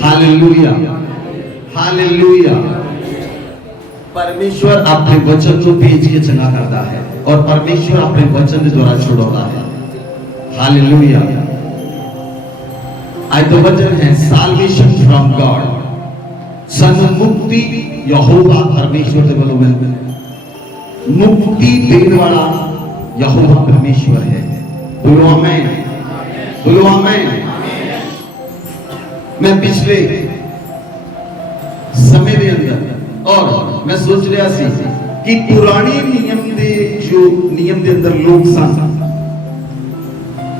Hallelujah, hallelujah. परमेश्वर अपने वचन को भेज के चंगा करता है और परमेश्वर अपने वचन के द्वारा छुड़ाता है। हालेलुया। आज तो वचन है साल्वेशन फ्रॉम गॉड, मुक्ति यहोवा परमेश्वर से बोलो, मुक्ति देने वाला यहोवा परमेश्वर है। बोलो आमीन, बोलो आमीन। मैं पिछले समय के अंदर और मैं सोच रहा सी कि पुराने नियम दे जो नियम के अंदर लोग सन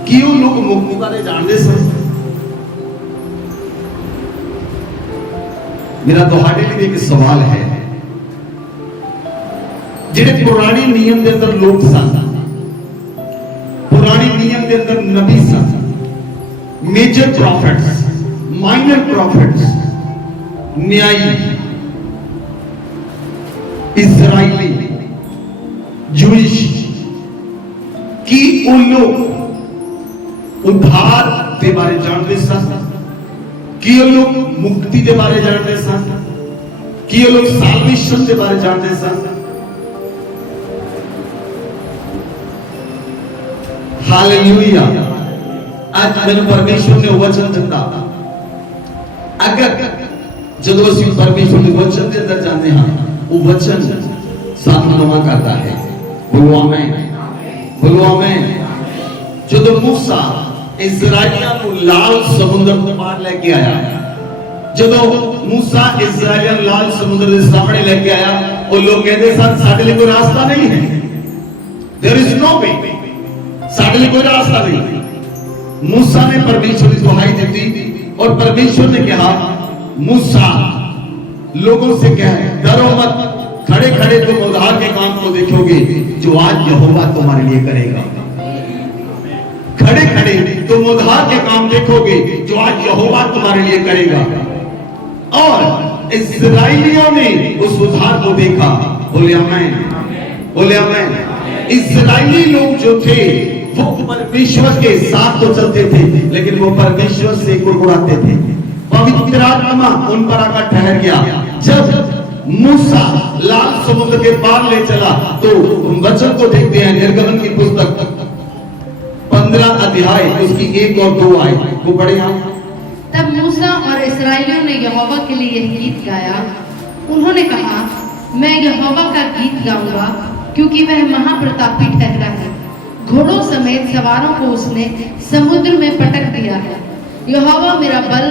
क्यों लोग मुक्ति बारे जानते सन। मेरा तुहाडे लिए एक सवाल है, जिहड़े पुराने नियम के अंदर लोग सन, पुराने नियम के अंदर नबी सन, मेजर प्रॉफिट्स, माइनर प्रॉफिट्स, न्यायी, इजराइली, जूइश की उन लोग उद्धार के बारे जानते सन, कि वो लोग मुक्ति के बारे जानते सन, कि वो लोग साल्वेशन के बारे जानते सन। हालेलुया। आज मैंने परमेश्वर ने वचन दिता, अगर जब ਅਸੀਂ परमेश्वर के वचन के अंदर जाते हैं, वो वचन साधुमा करता है। बोलो आमीन, बोलो आमीन। जब मूसा इजराइलियों को लाल समुद्र को पार लेके आया, जब मूसा इजराइलियों लाल समुद्र के सामने लेके आया, वो लोग कहते सन साडे लिए कोई रास्ता नहीं है, देयर इज नो वे, साडे लिए कोई रास्ता नहीं। मूसा ने परमेश्वर की दुहाई दी और परमेश्वर ने कहा, मूसा लोगों से कह डरो मत, खड़े खड़े तुम उद्धार के काम को देखोगे जो आज यहोवा तुम्हारे लिए करेगा। खड़े खड़े तुम उद्धार के काम देखोगे जो आज यहोवा तुम्हारे लिए करेगा। और इस्राएलियों ने उस उद्धार को देखा। बोले आमीन, बोले आमीन। इस्राएली लोग जो थे वो परमेश्वर के साथ तो चलते थे, लेकिन वो परमेश्वर से कुड़कुड़ाते थे। पवित्र आत्मा उन पर आकर ठहर गया। जब मूसा लाल समुद्र के पार ले चला तो वचन को देखते हैं, निर्गमन की पुस्तक 15 अध्याय उसकी 1 और 2 आए वो पढ़े आप। तब मूसा और इस्राएलियों ने यहोवा के लिए यह गीत गाया। उन्होंने कहा, मैं यहोवा का गीत गाऊंगा क्योंकि वह महाप्रतापी ठहरा है। घोड़ों समेत सवारों को उसने समुद्र में पटक दिया है। यहोवा मेरा बल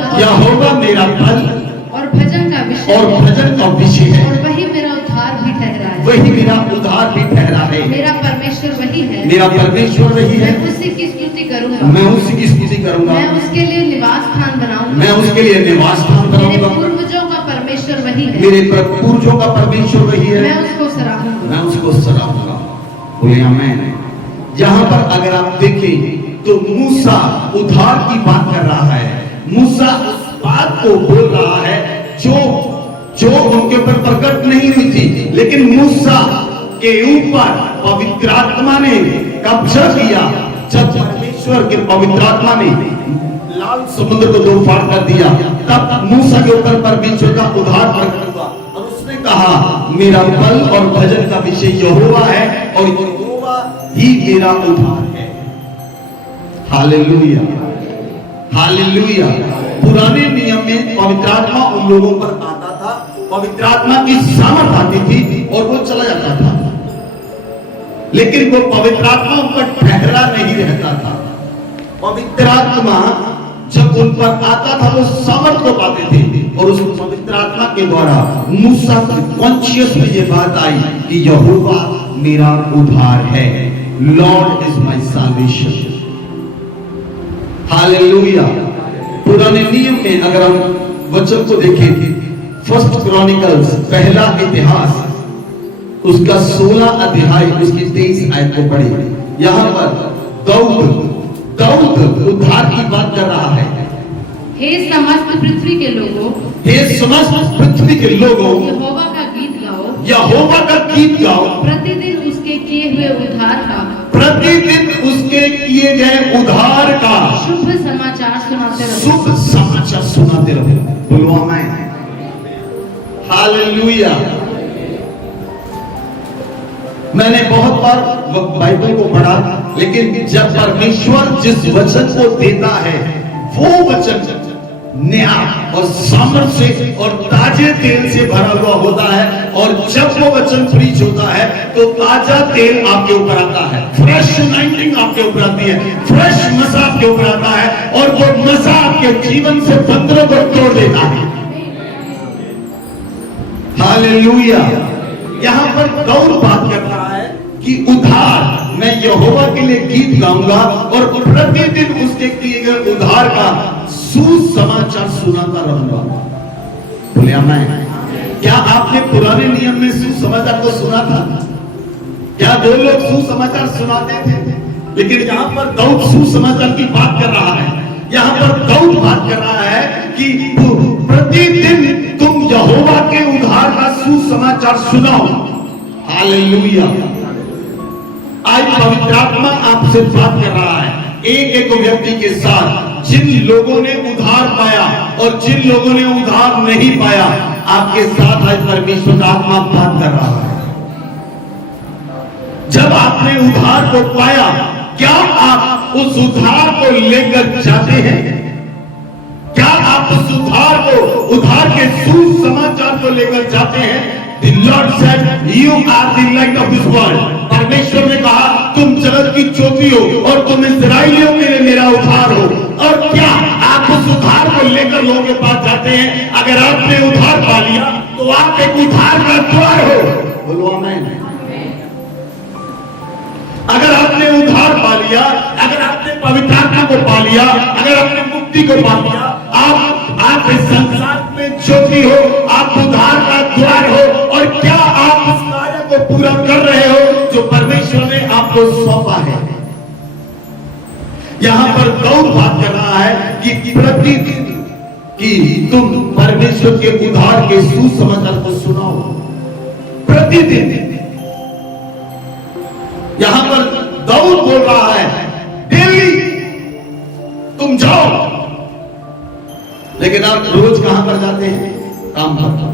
और भजन का विषय है, और वही मेरा उद्धार भी ठहरा है। वही मेरा उद्धार भी ठहरा है। मेरा परमेश्वर वही है, मेरा परमेश्वर वही है। मैं उसी की स्तुति करूंगा, मैं उसी की स्तुति करूंगा। मैं उसके लिए निवास स्थान बनाऊंगा, मैं उसके लिए निवास स्थान मेरे बनाऊंगा। पूर्वजों का परमेश्वर वही है, मेरे पूर्वजों का परमेश्वर वही है। मैं उसको सराहूंगा, मैं उसको सराहूंगा। बोले आमीन। जहां पर अगर आप देखें तो मूसा उद्धार की बात कर रहा है। मूसा उस बात को बोल रहा है जो उनके ऊपर प्रकट नहीं हुई थी, लेकिन मूसा के ऊपर पवित्र आत्मा ने कब्जा किया। जब परमेश्वर के पवित्र आत्मा ने लाल समुद्र को दो फाड़ कर दिया, तब मूसा के ऊपर परमेश्वर का उद्धार प्रकट हुआ और उसने कहा, मेरा बल और भजन का विषय यहोवा है और यहोवा ही मेरा उद्धार है। Hallelujah, hallelujah. पुराने नियम में पवित्र आत्मा उन लोगों पर आता था, पवित्र आत्मा की सामर्थ आती थी और वो चला जाता था, लेकिन वो पवित्र आत्मा उन पर ठहरा नहीं रहता था। पवित्र आत्मा जब उन पर आता था वो सामर्थ को पाते थे और उस पवित्र आत्मा के द्वारा मूसा कॉन्शियस में ये बात आई कि यहोवा मेरा उद्धार है। Lord is my salvation. Hallelujah. पुराने नियम में अगर हम वचन को देखें, फर्स्ट क्रॉनिकल्स पहला इतिहास उसका 16 अध्याय उसकी 23 आयत को पढ़े। यहाँ पर दाऊद उद्धार की बात कर रहा है। हे समस्त पृथ्वी के लोगों, हे समस्त पृथ्वी के लोगों, यहोवा का गीत गाओ, यहोवा का गीत गाओ, प्रतिदिन उसके किए हुए उद्धार का प्रतिदिन उसके किए गए उद्धार का शुभ समाचार सुनाते रहो। शुभ समाचार सुनाते रहो। बोलो आमीन। हालेलुया। मैंने बहुत बार बाइबल को पढ़ा, लेकिन जब परमेश्वर जिस वचन को देता है वो वचन नया और सामर्थ्य से और ताजे तेल से भरा हुआ होता है, और जब वो वचन प्रीच होता है तो ताजा तेल आपके ऊपर आता है, फ्रेश अनाइंटिंग आपके ऊपर आती है, फ्रेश मसा आपके ऊपर आता है, और वो मसा आपके जीवन से बंधनों को तोड़ देता है। हालेलुया। यहां पर दाऊद बात कर रहा है कि उद्धार, मैं यहोवा के लिए गीत गाऊंगा और प्रतिदिन उसके किए गए उद्धार का सुसमाचार सुनाता रहूंगा। बोले आमीन। क्या आपने पुराने नियम में सुसमाचार को सुना था? क्या दो लोग सुसमाचार सुनाते थे? लेकिन यहां पर दाऊद सुसमाचार की बात कर रहा है। यहां पर दाऊद बात कर रहा है कि प्रतिदिन तुम यहोवा के उद्धार का सुसमाचार सुनाओ। हालेलुया। आज पवित्र आत्मा आपसे बात कर रहा है, एक एक व्यक्ति के साथ, जिन लोगों ने उद्धार पाया और जिन लोगों ने उद्धार नहीं पाया, आपके साथ आज परमेश्वर का आत्मा बात कर रहा है। जब आपने उद्धार को पाया, क्या आप उस उद्धार को लेकर जाते हैं? क्या आप उस उद्धार के सुसमाचार को लेकर जाते हैं? The Lord said, "You are the light of this world." परमेश्वर ने कहा, तुम जगत की ज्योति हो और तुम इस्राएलियों के लिए मेरा उद्धार हो। और क्या आप उस उद्धार को लेकर लोगों के पास जाते हैं? अगर आपने उद्धार पा लिया तो आप एक उद्धार का द्वार हो। बोलो आमीन। अगर आपने उद्धार पा लिया, अगर आपने पवित्र आत्मा को पा लिया, अगर आपने मुक्ति को पा लिया, आप इस संसार में ज्योति हो, आप उद्धार का द्वार हो। और क्या आप उस कार्य को पूरा कर रहे हो जो परमेश्वर ने आपको सौंपा है? यहां पर दाऊद बात कर रहा है कि प्रतिदिन कि तुम परमेश्वर के उद्धार के सुसमाचार को सुनाओ। प्रतिदिन यहां पर दाऊद बोल रहा है, डेली तुम जाओ। लेकिन आप रोज कहां पर जाते हैं? काम पर।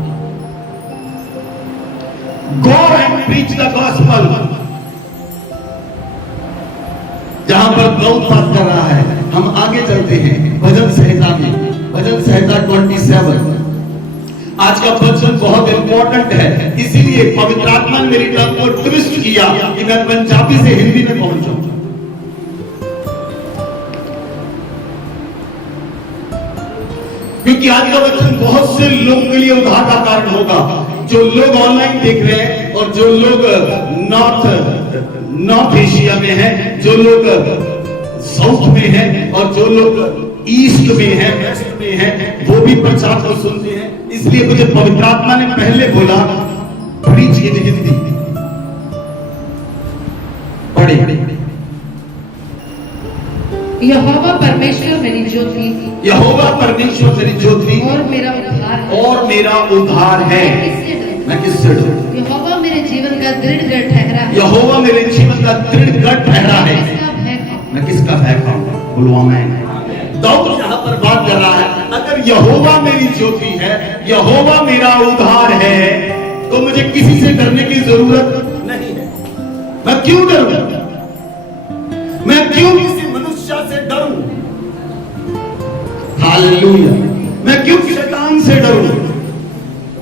Go and preach the gospel. जहां पर दाऊद बात कर रहा है, हम आगे चलते हैं भजन संहिता में, भजन संहिता 27। आज का वचन बहुत इंपॉर्टेंट है, इसीलिए पवित्र आत्मा ने मेरी टंग को ट्विस्ट किया कि मैं पंजाबी से हिंदी में पहुंचूं। क्योंकि आज का वचन बहुत से लोगों के लिए उद्धार का कारण होगा। जो लोग ऑनलाइन देख रहे हैं और जो लोग नॉर्थ एशिया में हैं, जो लोग साउथ में हैं और जो लोग ईस्ट में हैं, वेस्ट में हैं, वो भी प्रचार को सुनते हैं। इसलिए मुझे पवित्र आत्मा ने पहले बोला, प्रीच इन हिंदी। पढ़े। यहोवा परमेश्वर मेरी ज्योति, यहोवा परमेश्वर मेरी ज्योति और मेरा उद्धार है। और मेरा उद्धार है। मैं किससे डरूं? यहोवा मेरे जीवन का दृढ़ गढ़ ठहरा है। यहोवा मेरे जीवन का दृढ़ गढ़ ठहरा है। मैं किसका भय खाऊंगा? बोलो आमीन। दाऊद यहां पर बात कर रहा है, अगर यहोवा मेरी ज्योति है, यहोवा मेरा उद्धार है, तो मुझे किसी से डरने की जरूरत नहीं है। मैं क्यों डरूं? मैं क्यों किसी मनुष्य से डरूं? हालेलुया। मैं क्यों शैतान से डरूं?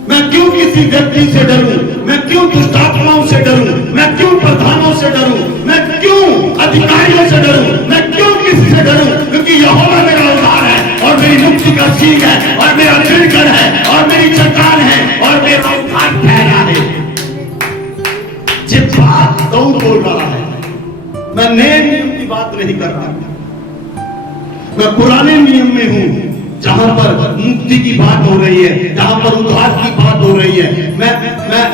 मैं क्यों किसी व्यक्ति से डरूं? मैं क्यों दुष्टात्माओं से डरूं? मैं क्यों प्रधानों से डरूं? मैं क्यों अधिकारियों से डरूं? मैं क्यों किसी से डरूं? क्योंकि यहोवा मेरा उद्धार है और मेरी मुक्ति का सींग है और मेरा दृढ़ है और मेरी चट्टान है और मेरा उद्धार ठहरा है। जिस बात दाऊद बोल रहा है, मैं नए नियम की बात नहीं कर रहा, मैं पुराने नियम में हूं, जहां पर मुक्ति की बात हो रही है, जहां पर उद्धार की बात हो रही है। मैं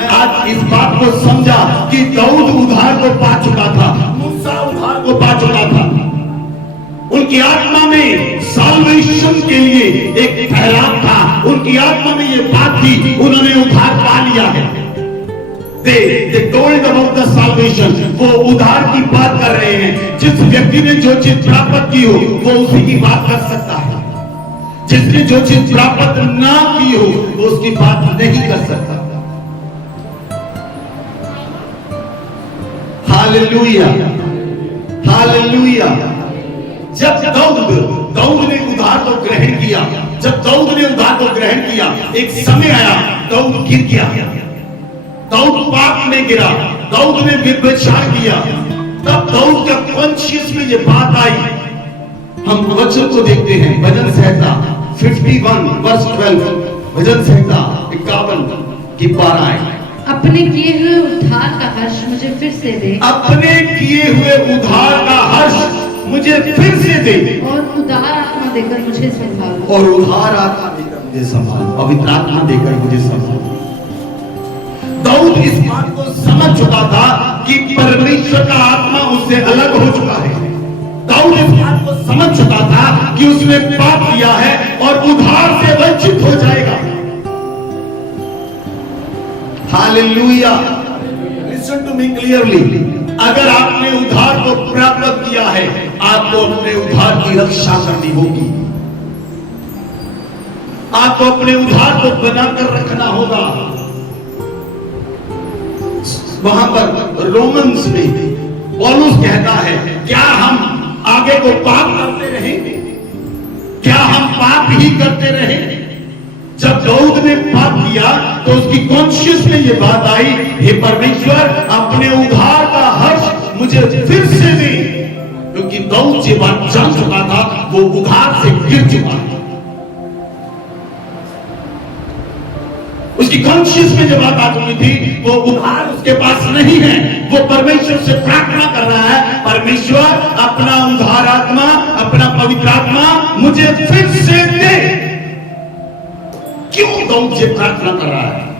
आज इस बात को समझा कि दाऊद उद्धार को पा चुका था, मूसा उद्धार को पा चुका था। उनकी आत्मा में साल्वेशन के लिए एक ठहराव था, उनकी आत्मा में ये बात थी, उन्होंने उद्धार पा लिया है। they told about the salvation. वो उद्धार की बात कर रहे हैं। जिस व्यक्ति ने जो चीज प्राप्त की हो वो उसी की बात कर सकता है। जिसने जो चीज प्राप्त ना की हो वो उसकी बात नहीं कर सकता। Hallelujah, hallelujah. जब दाऊद ने उद्धार को ग्रहण किया, जब दाऊद ने उद्धार को ग्रहण किया, एक समय आया दाऊद गिर गया, दाऊद पाप में गिरा, दाऊद ने व्यभिचार किया। तब दाऊद का कॉन्शियस में ये बात आई। हम वचन को देखते हैं, भजन संहिता 51 वर्स 12, भजन संहिता 51 की 12 है। अपने किए हुए उद्धार का हर्ष मुझे फिर से दे, अपने किए हुए उद्धार का हर्ष मुझे फिर से दे, और उदार आत्मा देकर मुझे संभालो, और उदार आत्मा देकर मुझे संभालो, पवित्र आत्मा देकर मुझे संभालो। दाऊद इस बात को समझ चुका था कि परमेश्वर का आत्मा उससे अलग हो चुका है। दाऊद इस बात को समझ चुका था कि उसने पाप किया है और उद्धार से वंचित हो जाएगा। Hallelujah. Listen to me clearly. अगर आपने उद्धार को प्राप्त किया है, आपको अपने उद्धार की रक्षा करनी होगी। आपको अपने उद्धार को बनाकर रखना होगा। वहां पर रोमन्स में पौलुस कहता है, क्या हम आगे को पाप करते रहेंगे? क्या हम पाप ही करते रहेंगे? जब दाऊद ने पाप किया तो उसकी कॉन्शियस में ये बात आई, हे परमेश्वर अपने उद्धार का हर्ष मुझे फिर से दे, क्योंकि दाऊद ये बात जान चुका था वो उद्धार से गिर चुका है। उसकी कॉन्शियस में जो बात आ चुकी थी वो उद्धार उसके पास नहीं है। वो परमेश्वर से प्रार्थना कर रहा है, परमेश्वर अपना उद्धार आत्मा, अपना पवित्र आत्मा मुझे फिर से दे। क्यों दाऊद से प्रार्थना कर रहा है?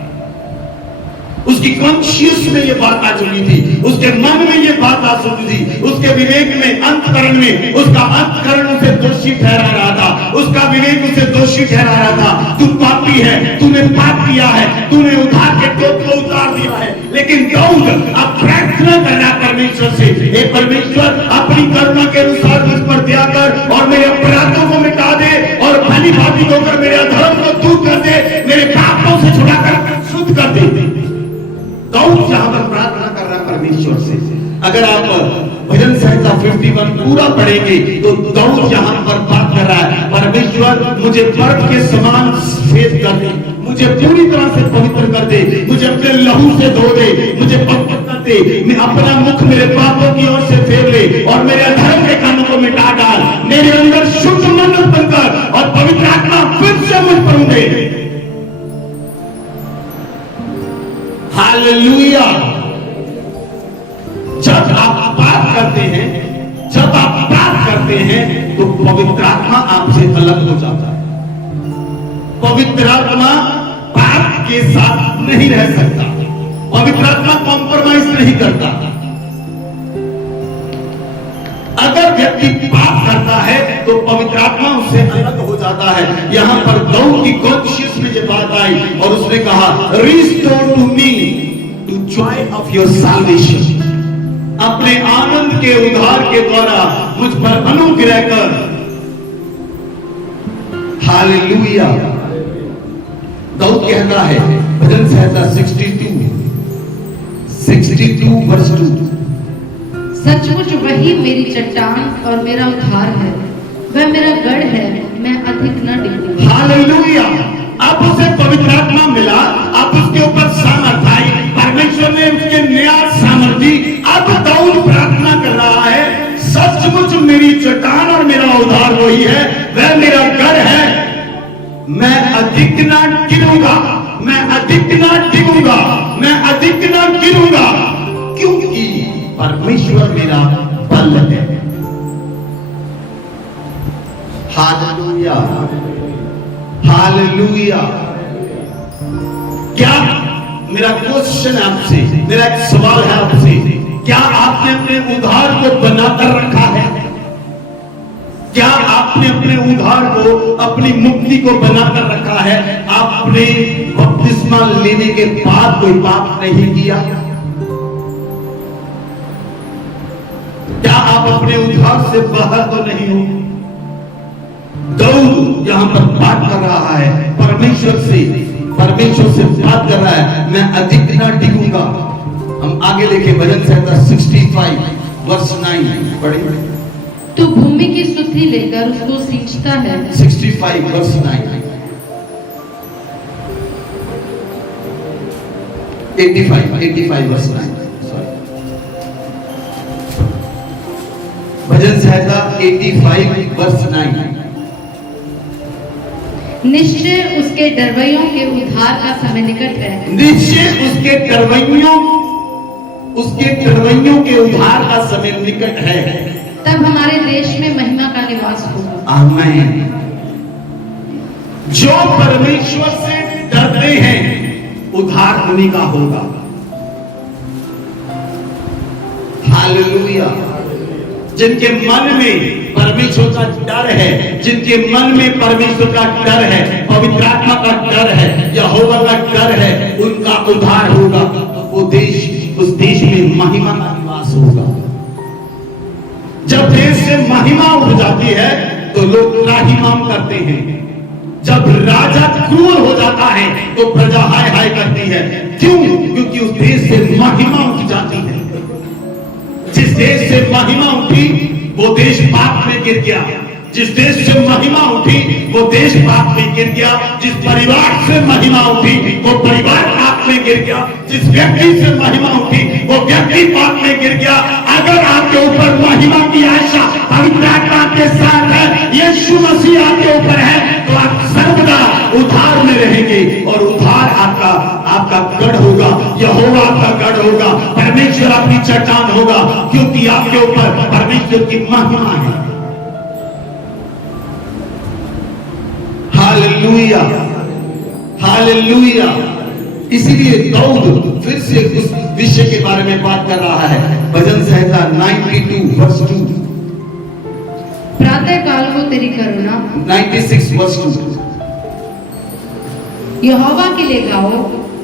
उसकी कॉन्शियस में ये बात आ चुकी थी, उसके मन में ये बात आ चुकी थी, उसके विवेक में, अंतकरण में, उसका अंतकरण उसे दोषी ठहरा रहा था, उसका विवेक उसे दोषी ठहरा रहा था। तू पापी है, तूने पाप किया है, तूने उद्धार के टोप को उतार दिया है। लेकिन दाऊद अब प्रार्थना कर रहा परमेश्वर से, हे परमेश्वर अपनी करुणा के अनुसार मुझ पर दया कर और मेरे अपराधों को मिटा दे और भली भांति होकर मेरे अधर्म को दूर कर दे, मेरे पापों से छुड़ाकर शुद्ध कर दे। दाऊद यहां पर प्रार्थना कर रहा है परमेश्वर से। अगर आप भजन संहिता 51 पूरा पढ़ेंगे तो दाऊद यहां पर बात कर रहा है, परमेश्वर मुझे बर्फ के समान सफेद कर दे, मुझे पूरी तरह से पवित्र कर दे, मुझे अपने लहू से धो दे, मुझे पवित्र कर दे, मैं अपना मुख मेरे पापों की ओर से फेर ले और मेरे अधर्म के कामों को मिटा डाल, मेरे अंदर शुद्ध मन उत्पन्न कर और पवित्र आत्मा फिर से मुझ पर उड़े। हालेलुया। जब आप पाप करते हैं, जब आप पाप करते हैं तो पवित्र आत्मा आपसे अलग हो जाता है। पवित्र आत्मा पाप के साथ नहीं रह सकता, पवित्र आत्मा कॉम्प्रोमाइज नहीं करता। अगर व्यक्ति पाप करता है तो पवित्र आत्मा उससे अलग हो जाता है। यहां पर दाऊद की कॉन्शियस में ये बात आई और उसने कहा, restore to me to joy of your salvation. अपने आनंद के उद्धार के द्वारा मुझ पर अनुग्रह कर। हालेलुया। दाऊद कहता है भजन संहिता 62 वर्स 2, सचमुच वही मेरी चट्टान और मेरा उद्धार है, वह मेरा गढ़ है, मैं अधिक न डिगूंगा। हालेलुया। अब उसे पवित्र आत्मा मिला, अब उसके ऊपर सामर्थ आई, परमेश्वर ने उसके नया सामर्थ दी। अब दाऊद प्रार्थना कर रहा है, सचमुच मेरी चट्टान और मेरा उद्धार वही है, वह मेरा गढ़ है, मैं अधिक न गिरूंगा, मैं अधिक न डिगूंगा, मैं अधिक न गिरूंगा, क्योंकि परमेश्वर मेरा बल है। Hallelujah, hallelujah. क्या मेरा क्वेश्चन है आपसे, मेरा एक सवाल है आपसे, क्या आपने अपने उद्धार को बनाकर रखा है? क्या आपने अपने उद्धार को, अपनी मुक्ति को बनाकर रखा है? आपने बपतिस्मा लेने के बाद कोई पाप नहीं किया? क्या आप अपने उद्धार से बाहर तो नहीं हो? दाऊद यहां पर बात कर रहा है, परमेश्वर से बात कर रहा है, मैं अधिक ना टिकूंगा। हम आगे लेके भजन संहिता 65 वर्ष 9 पढ़ेंगे। तो भूमि की सुधि लेकर उसको सींचता है। 65 वर्ष 9 85 वर्ष 9 भजन संहिता 85 वर्ष 9। निश्चय उसके डरवैयों के उद्धार का समय निकट है। निश्चय उसके डरवैयों के उद्धार का समय निकट है। तब हमारे देश में महिमा का निवास होगा। आमीन। जो परमेश्वर से डरते हैं उद्धार उन्हीं का होगा। हालेलुया। जिनके मन में परमेश्वर का डर है, जिनके मन में परमेश्वर का डर है, पवित्र आत्मा का डर है, यहोवा का डर है, उनका उद्धार होगा। उस देश में महिमा का निवास होगा। जब देश से महिमा उठ जाती है तो लोग त्राहिमाम करते हैं। जब राजा क्रूर हो जाता है तो प्रजा हाय हाय करती है। क्यों? क्योंकि उस देश से महिमा उठ जाती है। जिस देश से महिमा उठी वो देश पाप में गिर गया। जिस देश से महिमा उठी वो देश पाप में गिर गया। जिस परिवार से महिमा उठी वो परिवार पाप में गिर गया। जिस व्यक्ति से महिमा उठी वो व्यक्ति पाप में गिर गया। अगर आपके ऊपर महिमा की आशा पवित्र आत्मा के साथ है, यीशु मसीह आपके ऊपर है, तो आप सर्वदा उद्धार में रहेंगे और उद्धार आपका गढ़ होगा। यहोवा आपका गढ़ होगा। परमेश्वर आपकी चट्टान होगा, क्योंकि आपके ऊपर परमेश्वर की महिमा है। Hallelujah, hallelujah. इसीलिए दाऊद फिर से उस विषय के बारे में बात कर रहा है। भजन संहिता 92 वर्ष 2। प्रातः काल को तेरी करुणा। 96 वर्ष 2। यहोवा के लिए गाओ,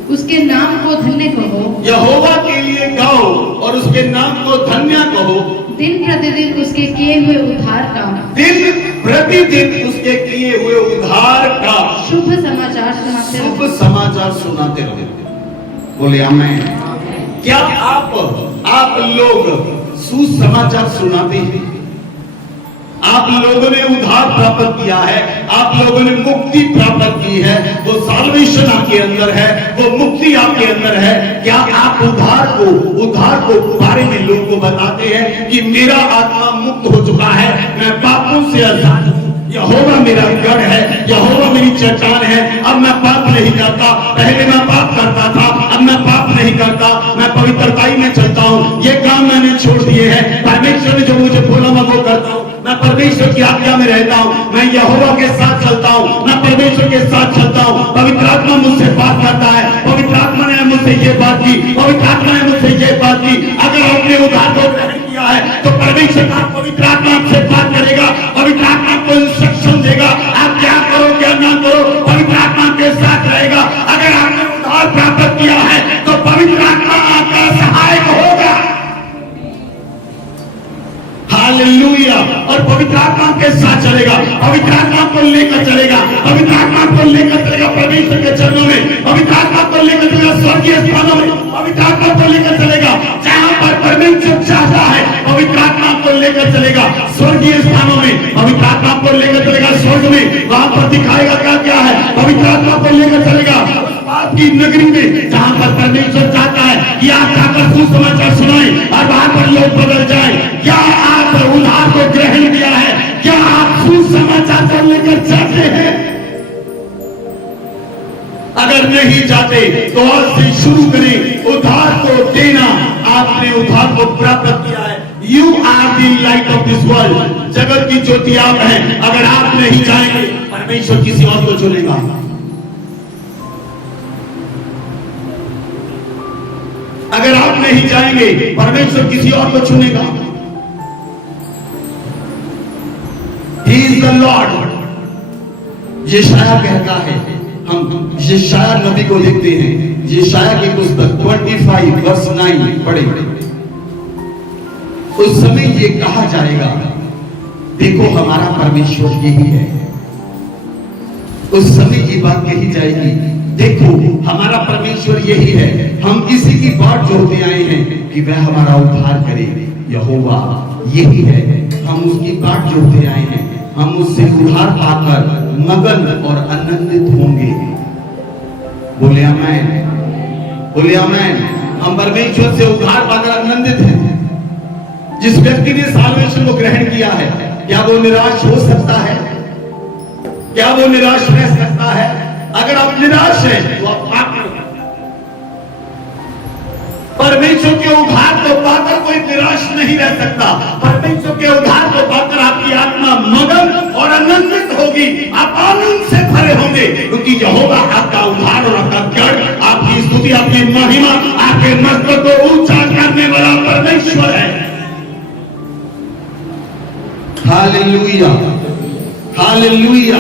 उसके नाम को धन्य कहो। यहोवा के लिए गाओ और उसके नाम को धन्य कहो। दिन प्रतिदिन उसके किए हुए उद्धार का। दिन प्रतिदिन उसके किए हुए उद्धार का शुभ समाचार सुनाते रहो। शुभ समाचार सुनाते रहो। बोले आमीन। क्या आप लोग सुसमाचार सुनाते हैं? आप लोगों ने उद्धार प्राप्त किया है, आप लोगों ने मुक्ति प्राप्त की है, वो साल्वेशन आपके अंदर है, वो मुक्ति आपके अंदर है। क्या आप उद्धार को बारे में लोगों को बताते हैं कि मेरा आत्मा मुक्त हो चुका है, मैं पापों से आजाद हूं, यहोवा मेरा गढ़ है, यहोवा मेरी चट्टान है, अब मैं पाप नहीं करता। पहले मैं पाप करता था, अब मैं पाप नहीं करता, मैं पवित्रताई में चलता हूं। ये काम मैंने छोड़ दिए हैं। परमेश्वर ने जो मुझे बोला मैं वो करता हूं। मैं परमेश्वर की आज्ञा में रहता हूं, मैं यहोवा के साथ चलता हूं, मैं परमेश्वर के साथ चलता हूं। पवित्र आत्मा मुझसे बात करता है। पवित्र आत्मा ने मुझसे ये बात की, पवित्र आत्मा ने मुझसे ये बात की। अगर आपने उद्धार को ग्रहण किया है तो परमेश्वर का पवित्र आत्मा आपसे बात करेगा। पवित्र आत्मा को इंस्ट्रक्शन देगा, आप क्या करो क्या ना करो, पवित्र आत्मा के साथ रहेगा। अगर आपने उद्धार प्राप्त किया है तो पवित्र आत्मा आपका सहायक होगा। हालेलुया। और पवित्र आत्मा के साथ चलेगा, पवित्र आत्मा को लेकर चलेगा, पवित्र आत्मा को लेकर चलेगा परमेश्वर के चरणों में, पवित्र आत्मा को लेकर चलेगा स्वर्गीय स्थानों में, पवित्र आत्मा को लेकर चलेगा जहां पर परमेश्वर चाहता है, पवित्र आत्मा को लेकर चलेगा स्वर्गीय स्थानों में, पवित्र आत्मा को लेकर चलेगा स्वर्ग में। वहां पर दिखाएगा क्या क्या है, पवित्र आत्मा को लेकर चलेगा आपकी नगरी में जहां पर परमेश्वर चाहता है कि आप जाकर सुसमाचार सुनाएं और वहां पर लोग बदल जाएं। क्या आप उद्धार को ग्रहण किया है? क्या आप सुसमाचार को लेकर जाते हैं? अगर नहीं जाते तो आज से शुरू करें उद्धार को देना। आपने उद्धार को प्राप्त किया है। You are the light of this world. जगत की ज्योति आप हैं। अगर आप नहीं जाएंगे परमेश्वर किसी और को चुनेगा। अगर आप नहीं जाएंगे परमेश्वर किसी और को चुनेगा। He is the Lord। यशायाह कहता है हम यशाया नबी को देखते हैं, यशाया की पुस्तक 25 वर्ष 9 पढ़े। उस समय ये कहा जाएगा, देखो हमारा परमेश्वर यही है। उस समय ये बात कही जाएगी, देखो हमारा परमेश्वर यही है। हम इसी की बाट जोहते आए हैं कि वह हमारा उद्धार करे। यहोवा यही है, हम उसकी बाट जोहते आए हैं। हम उससे उद्धार पाकर मगन और आनंदित होंगे। बोले आमेन, बोले आमेन। हम परमेश्वर से उद्धार पाकर आनंदित हैं। जिस व्यक्ति ने साल्वेशन को ग्रहण किया है, क्या वो निराश हो सकता है? क्या वो निराश रह सकता है? अगर आप निराश हैं तो आप पाप कर सकते हैं। परमेश्वर के उद्धार को पाकर कोई निराश नहीं रह सकता। परमेश्वर के उद्धार को पाकर आपकी आत्मा मगन और आनंदित होगी। आप आनंद से भरे होंगे, क्योंकि यहोवा आपका उद्धार और आपका गढ़, आपकी स्तुति, आपकी महिमा, आपके मस्तक को ऊंचा करने वाला परमेश्वर है। Hallelujah, hallelujah.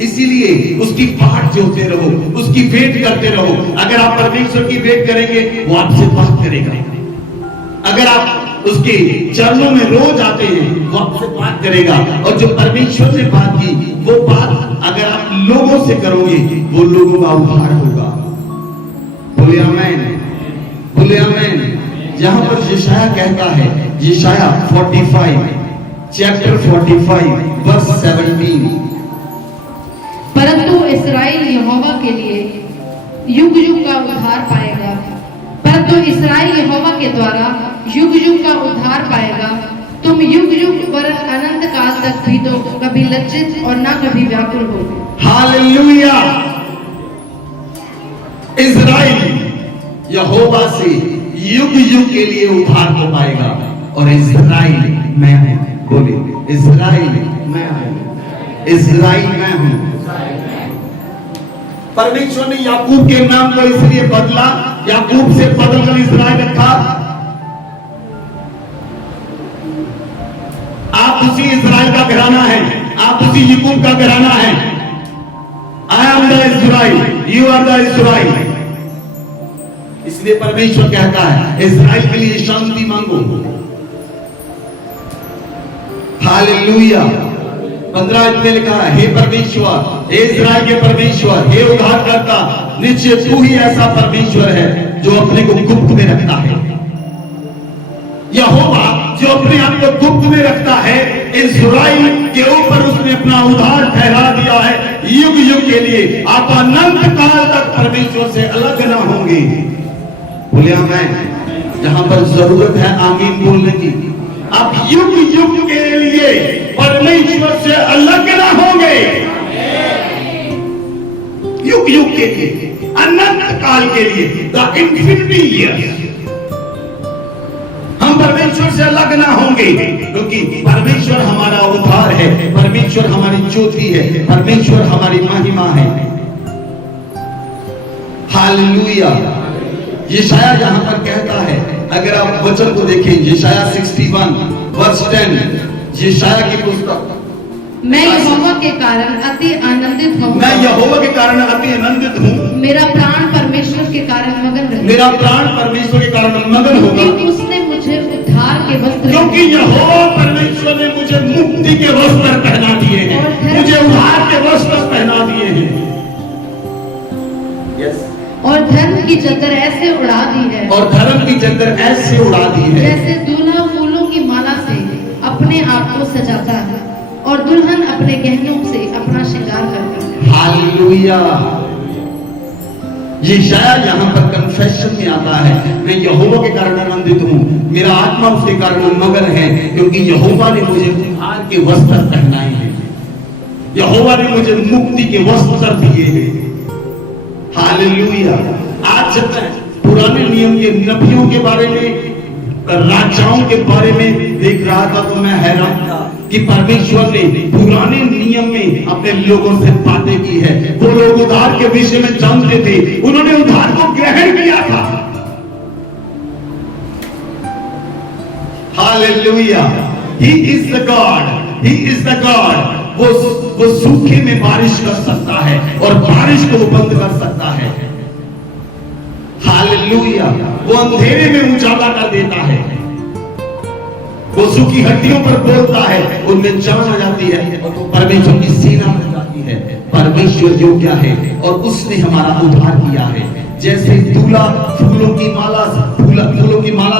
इसीलिए उसकी बाट जोते रहो, उसकी वेट करते रहो। अगर आप परमेश्वर की वेट करेंगे, वो आपसे बात करेगा। अगर आप उसके चरणों में रोज आते हैं, वो आपसे बात करेगा। और जो परमेश्वर ने बात की, वो बात अगर आप लोगों से करोगे, वो लोगों का उद्धार होगा। बोले आमेन, बोले आमेन। जहां पर यशाया कहता है, यशाया 45 चैप्टर 45 वर्स 17, परंतु इस्राएल यहोवा के लिए युग युग का उद्धार पाएगा। परंतु इस्राएल यहोवा के द्वारा युग युग का उद्धार पाएगा। तुम युग युग वरन अनंत काल तक भी तो कभी लज्जित और ना कभी व्याकुल हो। हालेलुया। इस्राएल यहोवा से युग युग के लिए उद्धार को पाएगा। और इस्राएल मैं हूं। बोले इस्राएल मैं हूं, इस्राएल मैं हूं। परमेश्वर ने याकूब के नाम को इसलिए बदला, याकूब से बदलकर इस्राएल रखा। आप उसी इस्राएल का घराना है, आप उसी याकूब का घराना है। I am the Israel, you are the Israel. इसलिए परमेश्वर कहता है, इस्राएल के लिए शांति मांगो। हालेलुया। 15 में लिखा है, हे परमेश्वर, हे इस्राएल के परमेश्वर, हे उद्धारकर्ता, निश्चय तू ही ऐसा परमेश्वर है जो अपने को गुप्त में रखता है। यहोवा जो अपने आप को गुप्त में रखता है, इस्राएल के ऊपर उसने अपना उद्धार ठहरा दिया है युग युग के लिए। आप अनंत काल तक परमेश्वर से अलग ना होंगे। बोले आमीन। जहां पर जरूरत है आमीन बोलने की, आप युग युग के लिए परमेश्वर से अलग ना होंगे। युग युग के लिए, अनंत काल के लिए, द इन्फिनिटी ईयर्स हम परमेश्वर से अलग ना होंगे, क्योंकि परमेश्वर हमारा उद्धार है, परमेश्वर हमारी ज्योति है, परमेश्वर हमारी महिमा है। हालेलुया। यशाया यहां पर कहता है, अगर आप वचन को देखें, यशाया 61 वर्स 10, यशाया की पुस्तक, मैं यहोवा के कारण अति आनंदित हूँ। मैं यहोवा के कारण अति आनंदित हूँ। मेरा प्राण परमेश्वर के कारण मगन रहेगा। मेरा प्राण परमेश्वर के कारण मगन होगा, क्योंकि उसने मुझे उद्धार के वस्त्र, क्योंकि यहोवा परमेश्वर ने मुझे मुक्ति के वस्त्र पहना दिए हैं, मुझे उद्धार के वस्त्र पहना दिए हैं। और धर्म की चद्दर ऐसे उड़ा दी है, और धर्म की चद्दर ऐसे उड़ा दी है, जैसे दूल्हा फूलों की माला से अपने आप को सजाता है और दुल्हन अपने गहनों से अपना श्रृंगार करता है। हालेलुया। यशाया यहाँ पर कन्फेशन में आता है, मैं यहोवा के कारण आनंदित हूँ, मेरा आत्मा उसके कारण मगन है, क्योंकि यहोवा ने मुझे उद्धार के वस्त्र पहनाए हैं, यहोवा ने मुझे मुक्ति के वस्त्र दिए हैं। हालेलुया। आज जब मैं पुराने नियम के नबियों के बारे में, राजाओं के बारे में देख रहा था, तो मैं हैरान था कि परमेश्वर ने पुराने नियम में अपने लोगों से बातें की है। वो लोग उद्धार के विषय में जानते थे, उन्होंने उद्धार को ग्रहण किया था। Hallelujah. He is the God, He is the God वो सूखे में बारिश कर सकता है और बारिश को बंद कर सकता है। हालेलुया। वो अंधेरे में उजाला कर देता है, वो सूखी हड्डियों पर बोलता है, उनमें जान आ जाती है और वो परमेश्वर की सेना बन जाती है। परमेश्वर जो क्या है और उसने हमारा उद्धार किया है। जैसे दूल्हा फूलों की माला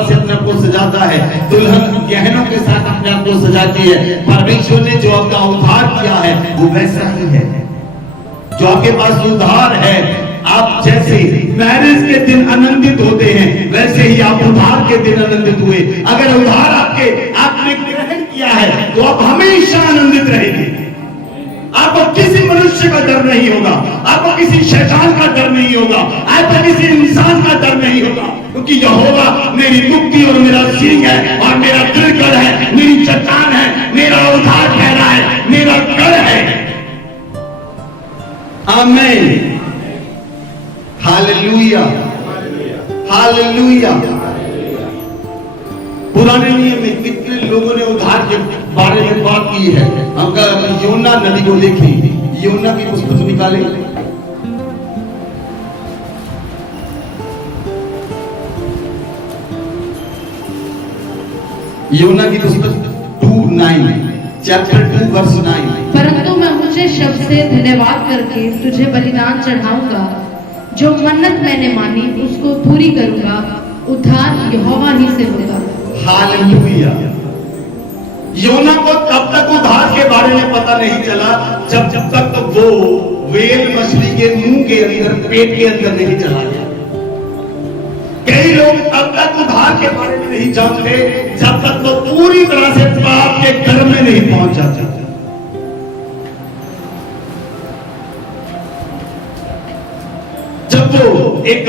से अपने आप को सजाता है, दुल्हन गहनों के साथ अपने आप को सजाती है। परमेश्वर ने जो आपका उद्धार किया है वो वैसा ही है। जो आपके पास उद्धार है, आप जैसे मैरिज के दिन आनंदित होते हैं वैसे ही आप उद्धार के दिन आनंदित हुए। अगर उद्धार आपने ग्रहण किया है तो आप हमेशा आनंदित रहेंगे। आपको किसी मनुष्य का डर नहीं होगा, आपको किसी शैतान का डर नहीं होगा, आपको किसी इंसान का डर नहीं होगा, क्योंकि यहोवा मेरी मुक्ति और मेरा सिंह है और मेरा दिलगढ़ है, मेरी चट्टान है, मेरा उद्धार ठहरा है, मेरा गढ़ है। आमीन। Hallelujah, hallelujah. पुराने नियम में कितने लोगों ने उद्धार के बारे में बात की है। हम योना नबी को देखें, योना की पुस्तक निकालें, योना की पुस्तक 2:9, चैप्टर 2 वर्स 9। परंतु मैं ऊंचे शब्द से धन्यवाद करके तुझे बलिदान चढ़ाऊंगा, जो मन्नत मैंने मानी उसको पूरी करूंगा, उद्धार यहोवा ही से होगा। हालेलुया। योना को तब तक उद्धार के बारे में पता नहीं चला जब तक वो व्हेल मछली के मुंह के अंदर, पेट के अंदर नहीं चला गया। कई लोग तब तक उद्धार के बारे में नहीं जानते जब तक वो पूरी तरह से पाप के घर में नहीं पहुंच जाते। जब वो एक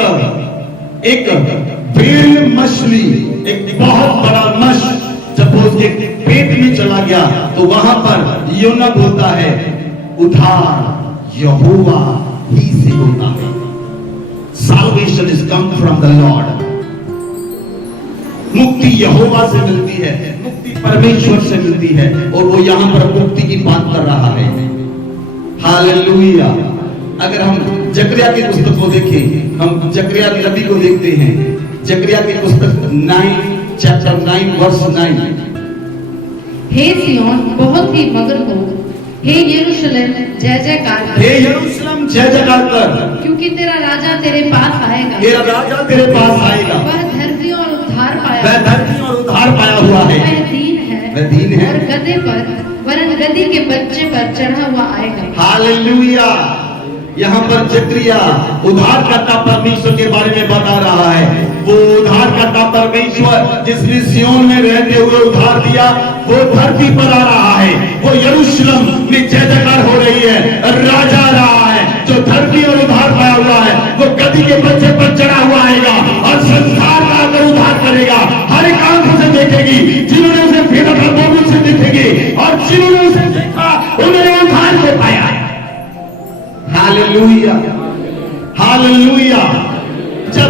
व्हेल मछली, एक बहुत बड़ा मछली जब वो उसके पेट में चला गया तो वहां पर योना बोलता है उद्धार यहोवा ही से होता है। Salvation is come from the Lord। मुक्ति यहोवा से मिलती है, मुक्ति परमेश्वर से मिलती है और वो यहां पर मुक्ति की बात कर रहा है। हालेलुया। अगर हम जकरिया की पुस्तक को देखें, हम जकरिया नबी को देखते हैं, जकरिया की पुस्तक 9 चैप्टर 9 वर्स 9। हे सिय्योन बहुत ही मगन हो, हे यरूशलेम जय जयकार कर, हे यरूशलेम जय जयकार कर, क्योंकि तेरा राजा तेरे पास आएगा, तेरा राजा तेरे पास आएगा, वह धरती और उद्धार पाया, वह धरती और उद्धार पाया हुआ है, वह दीन है, वह दीन है और गधे पर वरन गधी के बच्चे पर चढ़ा हुआ आएगा। हालेलुया। यहाँ पर जकरिया उद्धारकर्ता परमेश्वर के बारे में बता रहा है। वो उद्धारकर्ता परमेश्वर जिसने सिय्योन में रहते हुए उद्धार दिया, वो धरती पर आ रहा है, वो यरूशलेम में जय जयकार हो रही है, राजा आ रहा है जो धरती और उद्धार पाया हुआ है, वो गधी के बच्चे पर चढ़ा हुआ आएगा और संसार का अगर उद्धार करेगा, हर एक आंख से देखेगी, जिन्होंने उसे फेरा था वो मुझसे देखेंगे और जिन्होंने उसे देखा उन्होंने उद्धार को पाया। Hallelujah, hallelujah. जब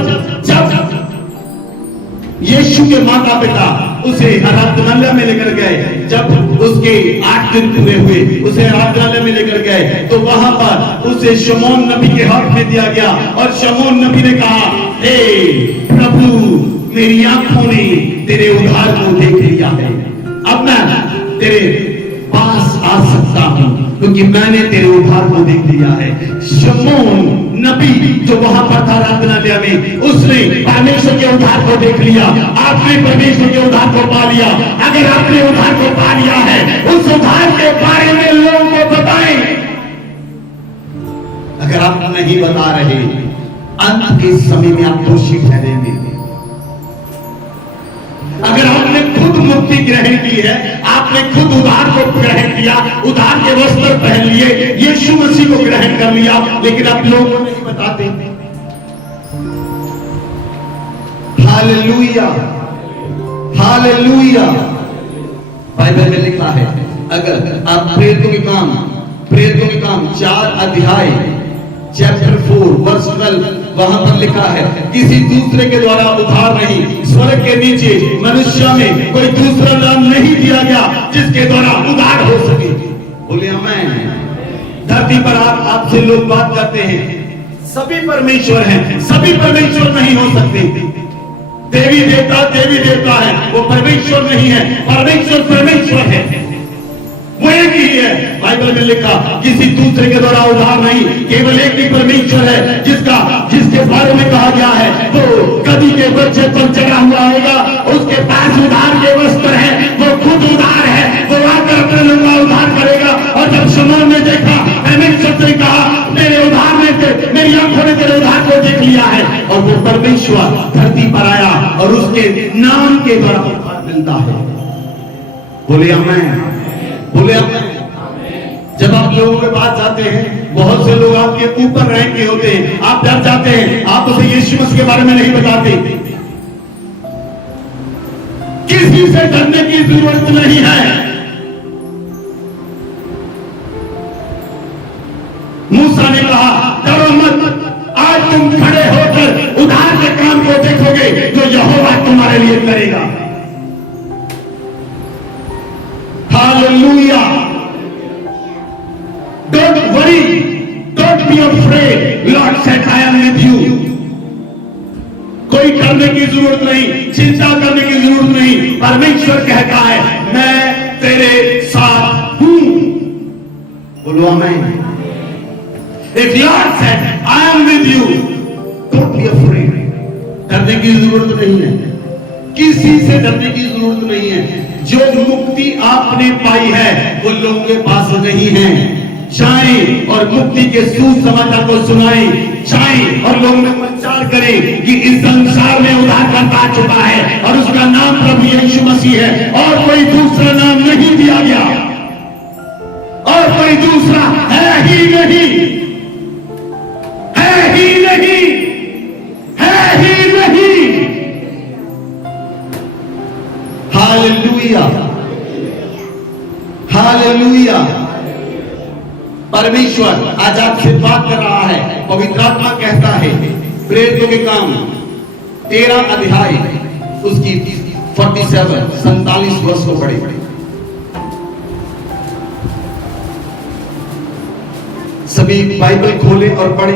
यीशु के माता पिता उसे आराधनालय में लेकर गए, जब उसके 8 दिन पूरे हुए, उसे आराधनालय में लेकर गए तो वहां पर उसे शमौन नबी के हाथ में दिया गया और शमौन नबी ने कहा, हे प्रभु मेरी आंखों ने तेरे उद्धार को देख लिया है, अब मैं तेरे पास आ सकता हूं क्योंकि मैंने तेरे उद्धार को देख लिया है। शमौन नबी जो वहां पर था आराधनालय में, उसने परमेश्वर के उद्धार को देख लिया। आपने परमेश्वर के उद्धार को पा लिया। अगर आपने उद्धार को पा लिया है, उस उद्धार के बारे में लोगों को बताएं। अगर आप नहीं बता रहे, अंत के समय में आप दोषी ठहरेंगे। अगर आपने खुद मुक्ति ग्रहण की है, आपने खुद उद्धार को ग्रहण किया, उद्धार के वस्त्र पहन लिए, यीशु मसीह को ग्रहण कर लिया, लेकिन आप लोगों को नहीं बताते। Hallelujah, hallelujah. बाइबल में लिखा है, अगर आप प्रेरितों के काम 4 अध्याय चैप्टर 4 वर्स 12 वहां पर लिखा है, किसी दूसरे के द्वारा उद्धार नहीं, स्वर्ग के नीचे मनुष्य में कोई दूसरा नाम नहीं दिया गया जिसके द्वारा उद्धार हो सके। बोले आमेन। धरती पर आपसे लोग बात करते हैं, सभी परमेश्वर हैं, सभी परमेश्वर नहीं हो सकते। देवी देवता है, वो परमेश्वर नहीं है। परमेश्वर है, वो एक ही है। बाइबल में लिखा किसी दूसरे के द्वारा उद्धार नहीं, केवल एक ही परमेश्वर है जिसके बारे में कहा गया है वो गधी के बच्चे पर चढ़ा हुआ होगा, उसके पास उद्धार के वस्त्र है, वो खुद उद्धार है, वो आकर अपने लोगों का उद्धार करेगा। और जब शमूएल ने देखा, परमेश्वर ने कहा मेरे उद्धार में मेरी आंखों ने तेरे उद्धार को देख लिया है। और वो परमेश्वर धरती पर आया और उसके नाम के द्वारा उद्धार मिलता है। बोले आमेन, बोले आमेन। जब आप लोगों के पास जाते हैं, बहुत से लोग आपके ऊपर रैंक के होते हैं, आप डर जाते हैं, आप उसे यीशु मसीह के बारे में नहीं बताते। किसी से डरने की जरूरत नहीं है। मूसा ने कहा डरो मत, आज तुम खड़े होकर उद्धार के काम को देखोगे जो यहोवा तुम्हारे लिए करेगा। Hallelujah. Don't worry, don't be afraid. Lord said, I am with you. कोई डरने की जरूरत नहीं, चिंता करने की जरूरत नहीं। परमेश्वर कहता है मैं तेरे साथ हूं। बोलो आमीन। If Lord said, I am with you, don't be afraid. डरने की जरूरत नहीं है, किसी से डरने की जरूरत नहीं है। जो मुक्ति आपने पाई है वो लोगों के पास नहीं है। जाएं और मुक्ति के सुसमाचार को सुनाएं, जाएं और लोगों में प्रचार करें कि इस संसार में उद्धारकर्ता आ चुका है और उसका नाम प्रभु यीशु मसीह है और कोई दूसरा नाम नहीं दिया गया, और कोई दूसरा है ही नहीं, है ही नहीं, है ही नहीं। Hallelujah, hallelujah. परमेश्वर आज आपसे बात कर रहा है। पवित्र आत्मा कहता है प्रेरितों के काम 13 अध्याय उसकी 47 वर्ष को पढ़े। सभी बाइबल खोले और पढ़े।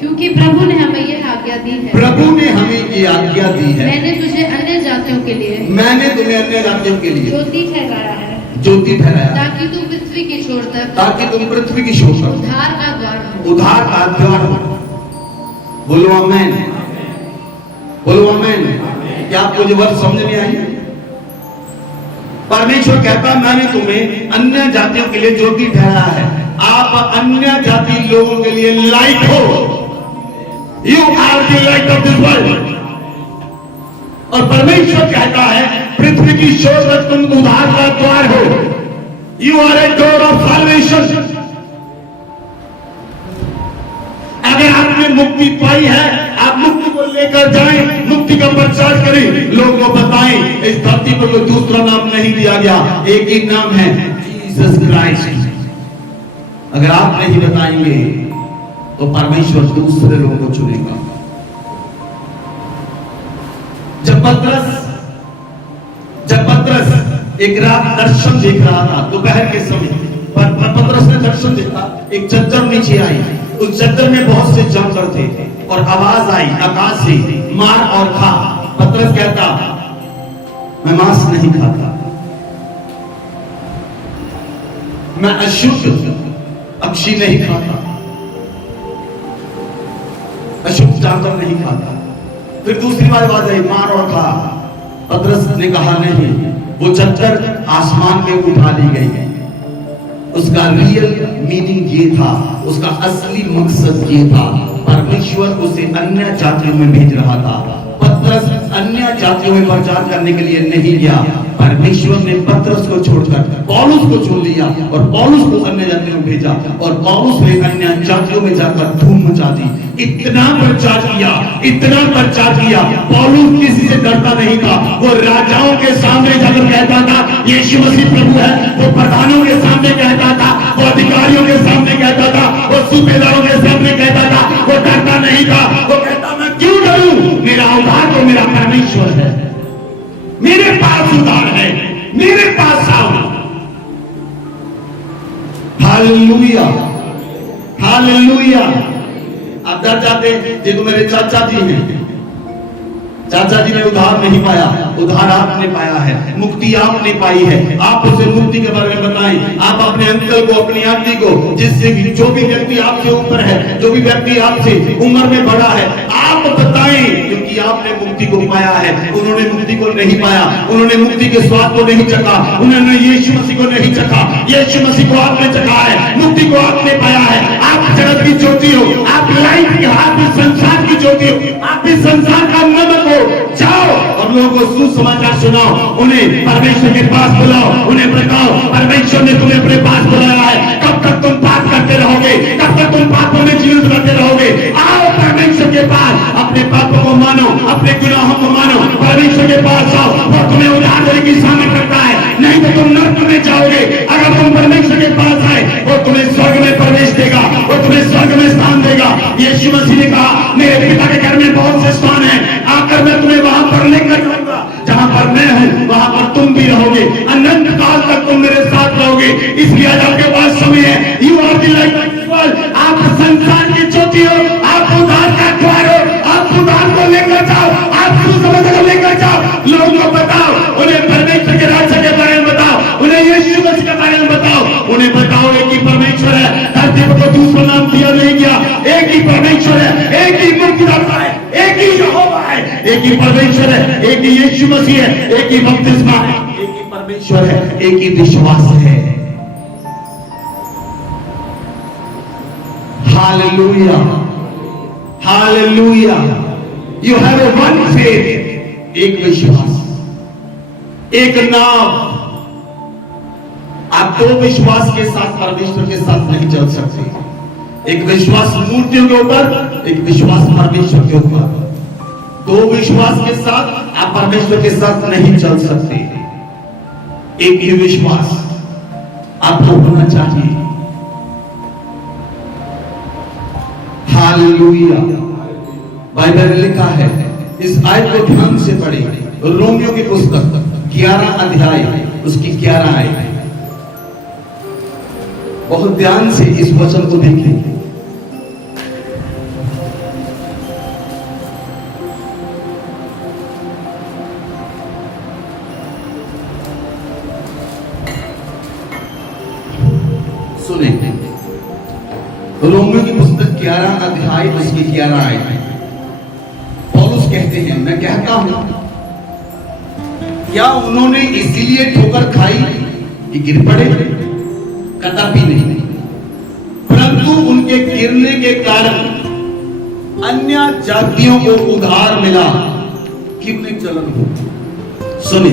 क्योंकि प्रभु ने हमें यह आज्ञा दी है, प्रभु ने हमें ये आज्ञा दी है, मैंने तुझे अन्य जातियों के लिए, मैंने तुम्हें अन्य जातियों के लिए ज्योति ठहराया है, ज्योति ठहराया, ताकि तुम पृथ्वी की छोर तक, ताकि तुम पृथ्वी की छोर तक उद्धार का द्वार हो, उद्धार का द्वार हो। बोलो आमेन, बोलो आमेन। क्या आपको ये वर्ड समझ में आई? परमेश्वर कहता मैंने तुम्हें अन्य जातियों के लिए ज्योति ठहराया है, आप अन्य जाति लोगों के लिए लाइट हो। You are the light of this world. और परमेश्वर कहता है पृथ्वी की छोर तक तुम उद्धार का द्वार हो। You are a door of salvation. अगर आपने मुक्ति पाई है, आप मुक्ति को लेकर जाएं, मुक्ति का प्रचार करें, लोगों को बताएं इस धरती पर कोई दूसरा नाम नहीं दिया गया, एक ही नाम है जीसस क्राइस्ट। अगर आप नहीं बताएंगे तो परमेश्वर दूसरे लोगों को चुनेगा। जब पतरस एक रात दर्शन देख रहा था, दोपहर के समय, पतरस ने दर्शन देखा, एक चद्दर नीचे आई, उस चद्दर में बहुत से जानवर थे और आवाज आई आकाश से, मार और खा। पतरस कहता मैं मांस नहीं खाता, मैं अशुद्ध पक्षी नहीं खाता, अशुद्ध जानवर नहीं खाता। फिर दूसरी बार आवाज आई मार और खा। पतरस ने कहा नहीं, वो चद्दर आसमान में उठा ली गई। उसका रियल मीनिंग ये था, उसका असली मकसद ये था, परमेश्वर उसे अन्य जातियों में भेज रहा था। पतरस अन्य जातियों में प्रचार करने के लिए नहीं गया, परमेश्वर ने पतरस को छोड़कर पौलुस को चुन लिया और पौलुस को अन्य जातियों में भेजा और पौलुस ने अन्य जातियों में जाकर धूम मचा दी। इतना प्रचार किया, इतना प्रचार किया, पौलुस किसी से डरता नहीं था। वो राजाओं के सामने जाकर कहता था यीशु मसीह प्रभु है, वो प्रधानों के सामने कहता था, वो अधिकारियों के सामने कहता था, वो सूबेदारों के सामने कहता था, वो डरता नहीं था। वो कहता मैं क्यों डरूं, मेरा उद्धार तो मेरा परमेश्वर है, मेरे पास उद्धार है, मेरे पास आओ। आप डर जाते हैं, देखो मेरे चाचा जी हैं, चाचा जी ने उधार नहीं पाया, उधार आपने पाया है, मुक्ति आपने पाई है। आप उसे मुक्ति के बारे में बताएं। आप अपने अंकल को, अपनी आंटी को, जिससे भी जो भी व्यक्ति आपसे ऊपर है, जो भी व्यक्ति आपसे उम्र में बड़ा है, आप बताएं, क्योंकि आपने मुक्ति को पाया है, उन्होंने मुक्ति को नहीं पाया, उन्होंने मुक्ति के स्वाद को नहीं चखा, उन्होंने यीशु मसीह को नहीं चखा। यीशु मसीह को आपने चखा है, मुक्ति को आपने पाया है। आप जगत की ज्योति हो, आप लाइट की, आप इस संसार की ज्योति हो, आप इस संसार का नमक हो। जाओ और लोगों को सुसमाचार सुनाओ, उन्हें परमेश्वर के पास बुलाओ, उन्हें बताओ परमेश्वर ने तुम्हें अपने पास बुलाया है। कब तक तुम पाप करते रहोगे? कब तक तुम पापों में जीवित रहते रहोगे? आओ परमेश्वर के पास, अपने पापों को मानो, अपने गुनाहों को मानो, परमेश्वर के पास आओ, वो तुम्हें उधार देने की सामर्थ रखता है, नहीं तो तुम नरक में जाओगे। अगर तुम परमेश्वर के पास आए, वो तुम्हें स्वर्ग में प्रवेश देगा, वो तुम्हें स्वर्ग में स्थान देगा। यीशु मसीह ने कहा, मेरे पिता के घर में बहुत से स्थान है, आकर मैं तुम्हें वहां पर लेकर जाऊंगा। जहां पर मैं हूं वहां पर तुम भी रहोगे, अनंत काल तक तुम मेरे साथ रहोगे। इसलिए आज आपके पास समय है। You are the light of the world. आप संसार की ज्योति हो, आप उद्धार का द्वार हो। आप उद्धार को लेकर जाओ, आप सुसमाचार को लेकर जाओ, लोगों को बताओ, उन्हें परमेश्वर के राज्य के बारे में बताओ, उन्हें यीशु मसीह के बारे में बताओ, उन्हें बताओ एक ही परमेश्वर है, धरती पर कोई दूसरा नाम दिया नहीं गया, एक ही परमेश्वर है, एक ही मुक्तिदाता है, एक ही यहोवा है, एक ही परमेश्वर है, एक ही यीशु मसीह है, एक ही बपतिस्मा है, एक ही परमेश्वर है, एक ही विश्वास है। Hallelujah, hallelujah. You have a one faith, एक विश्वास, एक नाम। आप दो विश्वास के साथ परमेश्वर के साथ नहीं चल सकते। एक विश्वास मूर्तियों के ऊपर, एक विश्वास परमेश्वर के ऊपर। दो विश्वास के साथ आप परमेश्वर के साथ नहीं चल सकते। एक ही विश्वास आपको होना चाहिए। हालेलुया। बाइबल में लिखा है, इस आयत को ध्यान से पढ़े, रोमियो की पुस्तक 11 अध्याय, उसकी 11 आयत। बहुत ध्यान से इस वचन को देखें। सुने, रोमियो की पुस्तक 11 अध्याय, उसकी 11 आयत। पौलुस कहते हैं, मैं कहता हूं, क्या उन्होंने इसीलिए ठोकर खाई कि गिर पड़े? कदापि नहीं, परंतु उनके गिरने के कारण अन्य जातियों को उधार मिला कि उन्हें चलन हो। सुने,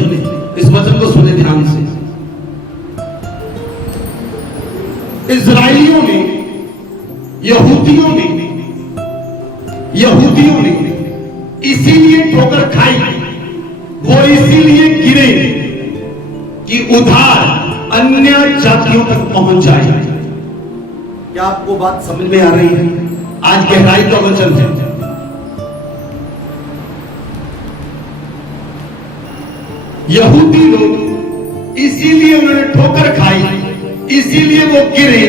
इस वचन को सुने ध्यान से। इस्राएलियों ने, यहूदियों ने इसीलिए ठोकर खाई, वो इसीलिए गिरे कि उधार अन्य जातियों तक पहुंच जाए। क्या आपको बात समझ में आ रही है? आज गहराई का वचन है। यहूदी लोग इसीलिए उन्होंने ठोकर खाई, इसीलिए वो गिरे,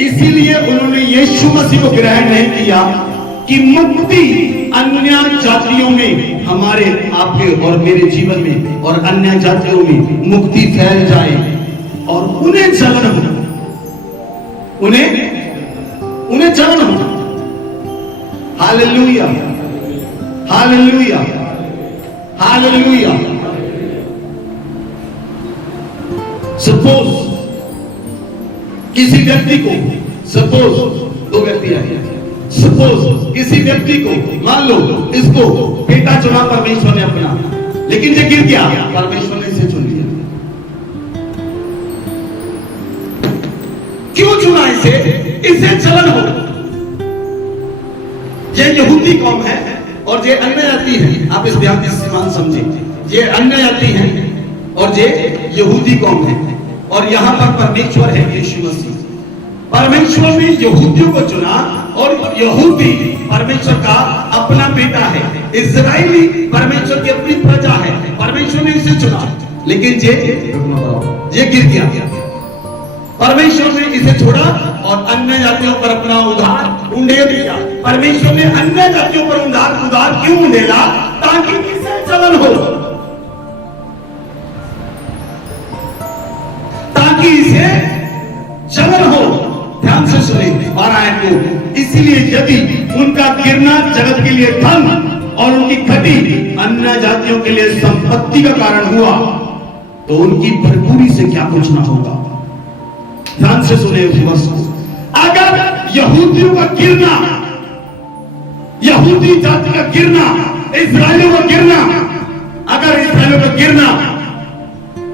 इसीलिए उन्होंने यीशु मसीह को ग्रहण नहीं किया कि मुक्ति अन्य जातियों में, हमारे आपके और मेरे जीवन में और अन्य जातियों में मुक्ति फैल जाए और उन्हें जलन हो, उन्हें जलन हो। Hallelujah, hallelujah, hallelujah. सपोज किसी व्यक्ति को, सपोज दो व्यक्ति आए, सपोज किसी व्यक्ति को, मान लो इसको बेटा चुना परमेश्वर ने अपना, लेकिन ये गिर गया, परमेश्वर ने इसे चुन लिया। क्यों चुना इसे? इसे जलन हो। ये यहूदी कौम है और ये अन्य जाति है। आप इस ध्यान से मान समझे, ये अन्य जाति है और ये यहूदी कौम है, और यहां पर परमेश्वर है यीशु मसीह। परमेश्वर ने यहूदियों को चुना और यहूदी परमेश्वर का अपना बेटा है, इस्राएली परमेश्वर की अपनी प्रजा है। परमेश्वर ने इसे चुना, लेकिन ये गिर गया। परमेश्वर ने इसे छोड़ा और अन्य जातियों पर अपना उधार उंडेल दिया। परमेश्वर ने अन्य जातियों पर उधार क्यों उंडेला? ताकि इसे जलन हो, ताकि इसे जलन हो। ध्यान से सुने 12 आयत को। इसीलिए यदि उनका गिरना जगत के लिए धन और उनकी घटी अन्य जातियों के लिए संपत्ति का कारण हुआ, तो उनकी भरपूरी से क्या कुछ ना होगा। ध्यान से सुने उस वर्ष को। अगर यहूदियों का गिरना, यहूदी जाति का गिरना, इस्राएलियों का गिरना, अगर इस्राएलियों का गिरना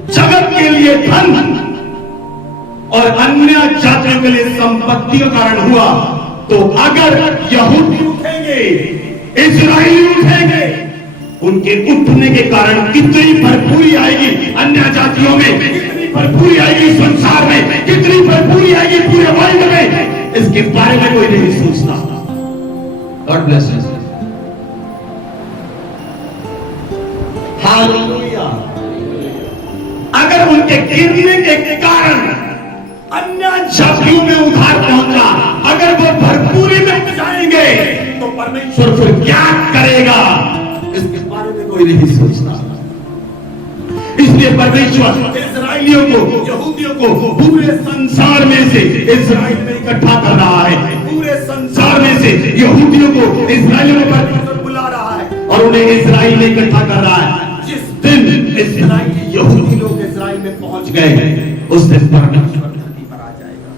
जगत के लिए धन और अन्य जातियों के लिए संपत्ति का कारण हुआ, तो अगर यहूदी उठेंगे, इस्राएली उठेंगे, उनके उठने के कारण कितनी भरपूरी आएगी अन्य जातियों में, कितनी भरपूरी आएगी संसार में, कितनी भरपूरी आएगी पूरे वर्ल्ड में, इसके बारे में कोई नहीं सोचता। God bless you. हालेलुया। अगर उनके गिरने के कारण अन्य जातियों में उधार पहुंचा, अगर वो भरपूरी में जाएंगे, तो परमेश्वर फिर क्या करेगा, इसके बारे में कोई नहीं सोचता। इसलिए परमेश्वर इस्राएलियों को, यहूदियों को पूरे संसार में से इस्राएल में इकट्ठा कर रहा है। पूरे संसार में से यहूदियों को इस्राएलियों में परमेश्वर बुला रहा है और उन्हें इस्राएल में इकट्ठा कर रहा है। जिस दिन इस्राएली यहूदी लोग इस्राएल में पहुंच गए, उस दिन परमेश्वर धरती पर आ जाएगा।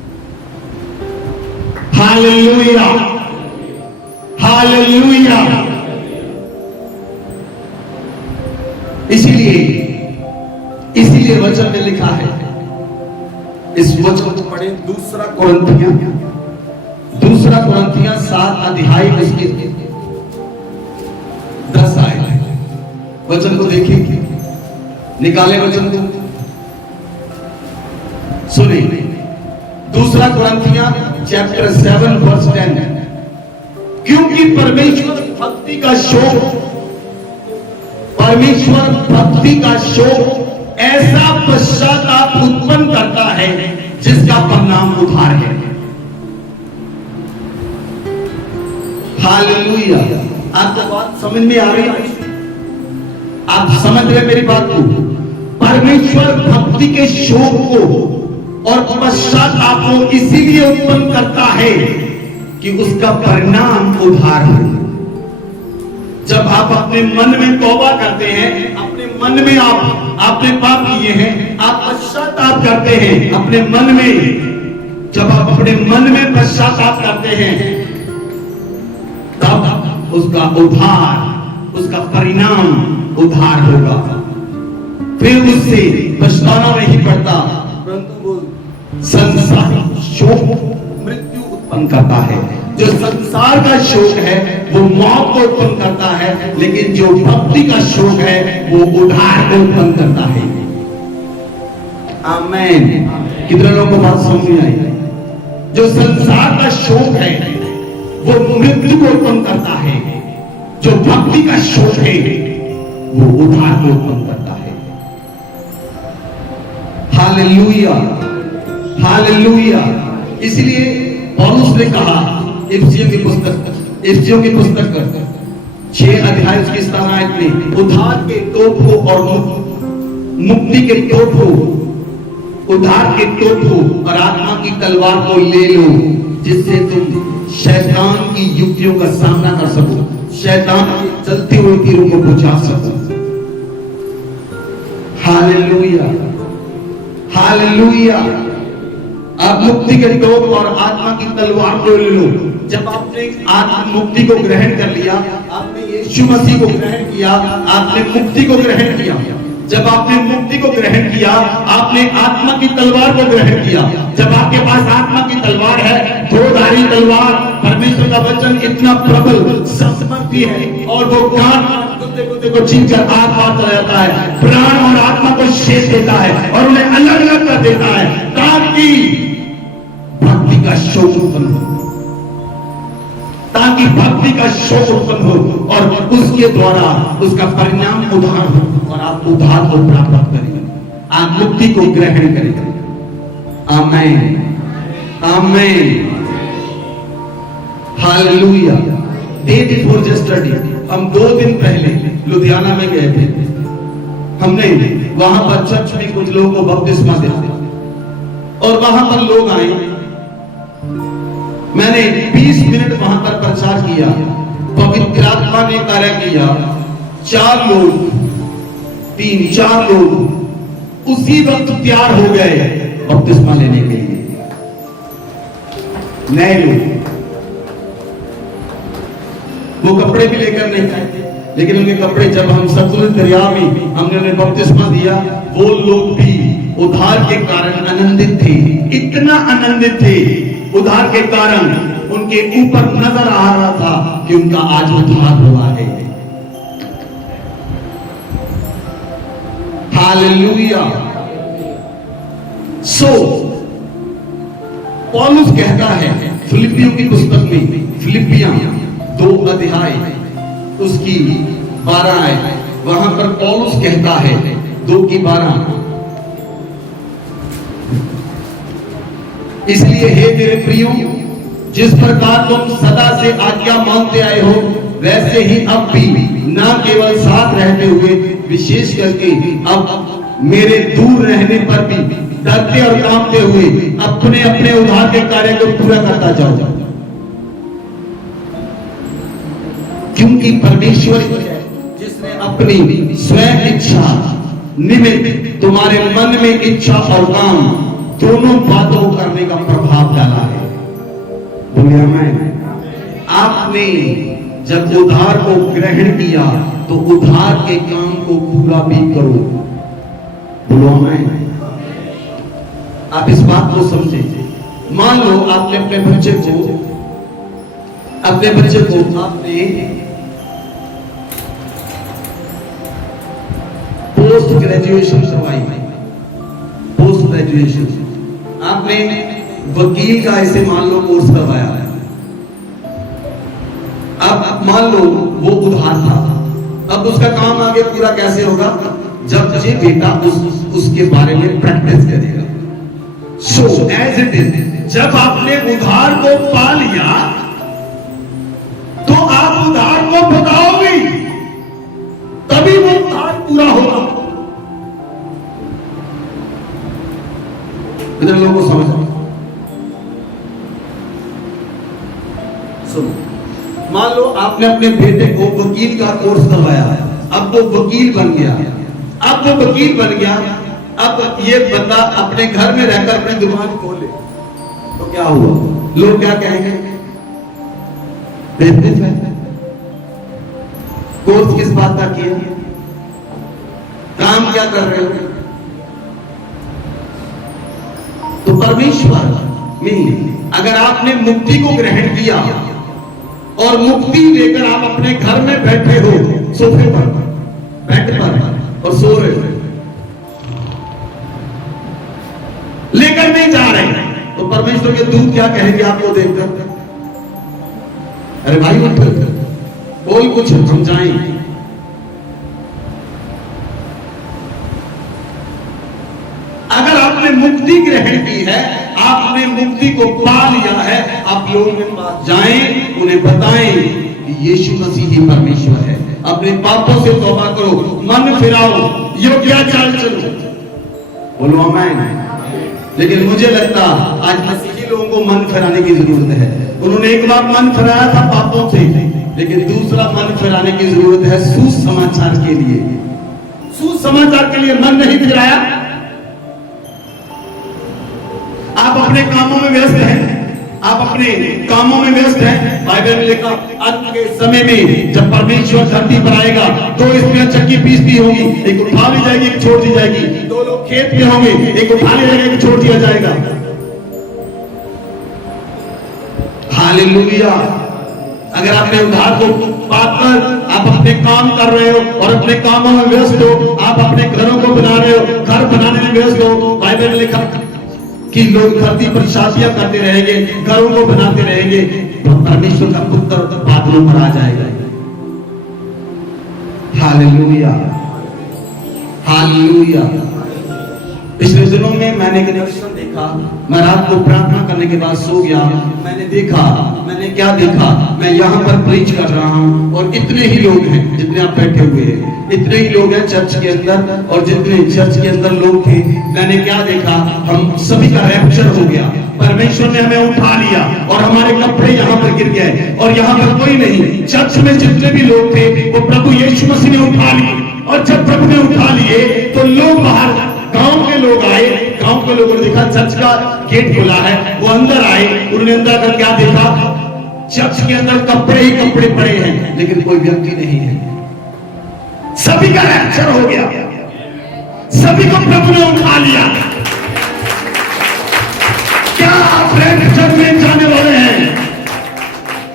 Hallelujah, hallelujah. इसीलिए वचन में लिखा है, इस वचन को पढ़े, दूसरा कुरिन्थियां 7 अध्याय उसके 10 आए। वचन को देखिए, निकाले वचन को, सुने। दूसरा कुरिन्थियां चैप्टर 7 वर्स 10। क्योंकि परमेश्वर भक्ति का शोक ऐसा पश्चाताप उत्पन्न करता है जिसका परिणाम उधार है। हालेलुया। आपको बात समझ में आ रही है? आप समझ रहे मेरी बात को? परमेश्वर भक्ति के शोक को और पश्चाताप को इसीलिए उत्पन्न करता है कि उसका परिणाम उधार हो। जब आप अपने मन में तौबा करते हैं, अपने मन में आपने पाप किए हैं, आप पश्चाताप करते हैं अपने मन में, जब आप अपने मन में पश्चाताप करते हैं, तब उसका उधार, उसका परिणाम उधार होगा। फिर उससे पछताना नहीं पड़ता, परंतु वो संसार शोक मृत्यु उत्पन्न करता है। जो संसार का शोक है वो मौत को उत्पन्न करता है, लेकिन जो भक्ति का शोक है वो उधार को उत्पन्न करता है। आमीन। कितने लोगों को बात समझ में आई? जो संसार का शोक है वो मृत्यु को उत्पन्न करता है, जो भक्ति का शोक है वो उधार को उत्पन्न करता है। Hallelujah, hallelujah. इसलिए पौलुस ने कहा इफिसियों की पुस्तक 6 अध्याय उसकी 17 आयत में, उधार के टोप को और मुक्ति के टोप को, उधार के टोप को और आत्मा की तलवार को ले लो, जिससे तुम शैतान की युक्तियों का सामना कर सको, शैतान की चलती हुई तीरों को बुझा सको। Hallelujah, hallelujah. आप मुक्ति के टोप और आत्मा की तलवार को ले लो। जब आपने आत्म मुक्ति को ग्रहण कर लिया, आपने यीशु मसीह को ग्रहण किया, आपने मुक्ति को ग्रहण किया। जब आपने मुक्ति को ग्रहण किया, आपने आत्मा की तलवार को ग्रहण किया। जब आपके पास आत्मा की तलवार है, दोधारी तलवार, परमेश्वर का वचन इतना प्रबल समर्थी है और वो कुत्ते को छीनकर आग पार चला जाता है, प्राण और आत्मा को शेष देता है और उन्हें अलग अलग कर देता है, ताकि भक्ति का शोक उत्पन्न हो, ताकि भक्ति का शोक उत्पन्न हो और उसके द्वारा उसका परिणाम उद्धार हो और आप उद्धार को प्राप्त करेंगे, आप मुक्ति को ग्रहण करेंगे। आमेन, आमेन, हालेलुया। डे बिफोर यस्टरडे, हम 2 दिन पहले लुधियाना में गए थे। हमने वहां पर चर्च में कुछ लोगों को बपतिस्मा दिया और वहां पर लोग आए। मैंने 20 मिनट वहां पर प्रचार किया, पवित्र आत्मा ने कार्य किया। 4 लोग, 3-4 लोग उसी वक्त तैयार हो गए बपतिस्मा लेने के लिए। नए लोग, वो कपड़े भी लेकर नहीं आए, लेकिन उनके कपड़े जब हम सतलुज दरिया में हमने उन्हें बपतिस्मा दिया, वो लोग भी उद्धार के कारण आनंदित थे। इतना आनंदित थे उद्धार के कारण, उनके ऊपर नजर आ रहा था कि उनका आज उद्धार हुआ है। हालेलुया। सो पौलुस कहता है फिलिपियों की पुस्तक में, फिलिपियां 2 अध्याय उसकी 12 है, वहां पर पौलुस कहता है 2:12, इसलिए हे मेरे प्रियो, जिस प्रकार तुम सदा से आज्ञा मानते आए हो, वैसे ही अब भी ना केवल साथ रहते हुए, विशेष करके अब मेरे दूर रहने पर भी डरते और कांपते हुए अपने अपने उद्धार के कार्य को पूरा करता जाओ, क्योंकि परमेश्वर जिसने अपनी स्वयं इच्छा निमित्त तुम्हारे मन में इच्छा और काम दोनों बातों को करने का प्रभाव डाला है। बोलिए आमीन। आपने जब उद्धार को ग्रहण किया तो उद्धार के काम को पूरा भी करो। बोलो आमीन। आप इस बात को समझे। मान लो आपने अपने बच्चे को आपने पोस्ट ग्रेजुएशन करवाई, पोस्ट ग्रेजुएशन आपने वकील का ऐसे मान लो कोर्स करवाया है। अब मान लो वो उधार था, अब उसका काम आगे पूरा कैसे होगा? जब ये बेटा उसके बारे में प्रैक्टिस करेगा। सो एज इट इज, जब आपने उधार को पा लिया तो आप उधार को बताओगे, तभी वो उधार पूरा होगा। इधर लोगों को समझ सुनो। मान लो आपने अपने बेटे को वकील का कोर्स करवाया, अब वो वकील बन गया, अब ये बंदा अपने घर में रहकर अपनी दुकान खोले तो क्या हुआ? लोग क्या कहेंगे? बेवकूफ है। कोर्स किस बात का किया? काम क्या कर रहे हो? तो परमेश्वर में अगर आपने मुक्ति को ग्रहण किया और मुक्ति लेकर आप अपने घर में बैठे हो, सोफे पर, बेड पर और सो रहे हो, लेकर नहीं जा रहे, तो परमेश्वर के दूत क्या कहेंगे आपको देखकर? अरे भाई उठ, बोल कुछ, हम जाएं। अगर आपने मुक्ति ग्रहण की है, आपने मुक्ति को पा लिया है, आप लोगों के पास जाएं, उन्हें बताएं कि यीशु मसीह ही परमेश्वर है। अपने पापों से तौबा करो, मन फिराओ, योग्य चाल चलो। बोलो आमीन। लेकिन मुझे लगता आज मसीही लोगों को मन फिराने की जरूरत है। उन्होंने एक बार मन फिराया था पापों से, लेकिन दूसरा मन फिराने की जरूरत है सुसमाचार के लिए। सुसमाचार के लिए मन नहीं फिराया, आप अपने कामों में व्यस्त हैं, बाइबल में लिखा अंत के समय में जब परमेश्वर धरती पर आएगा तो इसमें चक्की पीसती होगी, एक उठा ली जाएगी, एक छोड़ दी जाएगी। 2 लोग खेत में होंगे, एक उठा लिया जाएगा, एक छोड़ दिया जाएगा। हालेलुया। अगर आपने उद्धार को पाकर आप अपने काम कर रहे हो और अपने कामों में व्यस्त हो, आप अपने घरों को बना रहे हो, घर बनाने में व्यस्त हो, बाइबल में लिखा कि लोग धरती पर शादियां करते रहेंगे, घरों को बनाते रहेंगे, तो परमेश्वर का पुत्र बादलों पर आ जाएगा। Hallelujah, hallelujah. पिछले दिनों में मैंने एक दर्शन देखा। मैं रात को प्रार्थना करने के बाद सो गया। मैंने क्या देखा, मैं यहाँ पर प्रीच कर रहा हूँ और इतने ही लोग हैं जितने आप बैठे हुए हैं, इतने ही लोग हैं चर्च के अंदर, और जितने चर्च के अंदर लोग थे, मैंने क्या देखा, हम सभी का रैप्चर हो गया। परमेश्वर ने हमें उठा लिया और हमारे कपड़े यहाँ पर गिर गए और यहाँ पर कोई नहीं। चर्च में जितने भी लोग थे वो प्रभु यीशु मसीह ने उठा लिए, और जब प्रभु ने उठा लिए तो लोग बाहर, गांव के लोग आए, गांव के लोगों ने देखा चर्च का गेट खुला है, वो अंदर आए। उन्होंने अंदर आकर क्या देखा, चर्च के अंदर कपड़े ही कपड़े पड़े हैं, लेकिन कोई व्यक्ति नहीं है। सभी का रैप्चर हो गया, सभी को प्रभु ने उठा लिया। क्या आप रैप्चर में जाने वाले हैं?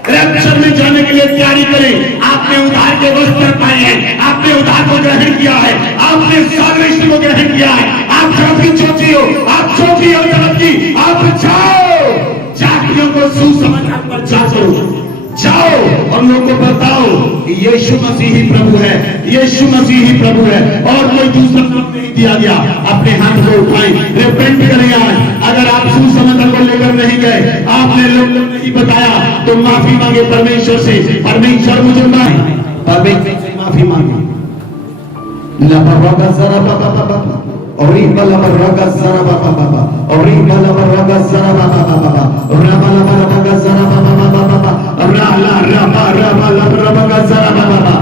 रैप्चर में जाने के लिए तैयारी करें। आपने उद्धार के वस्त्र पाए हैं, आपने उद्धार को ग्रहण किया है, आपने साल्वेशन को ग्रहण किया है। आप जगत की ज्योति हो, आप ज्योति हो जगत की। आप जाओ, जातियों को सुसमाचार पर जाओ और लोगों को बताओ कि यीशु मसीह ही प्रभु है, यीशु मसीह ही प्रभु है, और कोई दूसरा नाम नहीं दिया गया। अपने हाथ को उठाएं, रिपेंट करें। आज अगर आप सुसमाचार को लेकर नहीं गए, आपने लोगों को नहीं बताया, तो माफी मांगे परमेश्वर से। परमेश्वर मुझे माफी मांगे। लापरवाह जरा बाबा और इबला बरगा जरा बाबा और इबला बरगा जरा बाबा रबला बरगा जरा बाबा रा रबा जरा बाबा।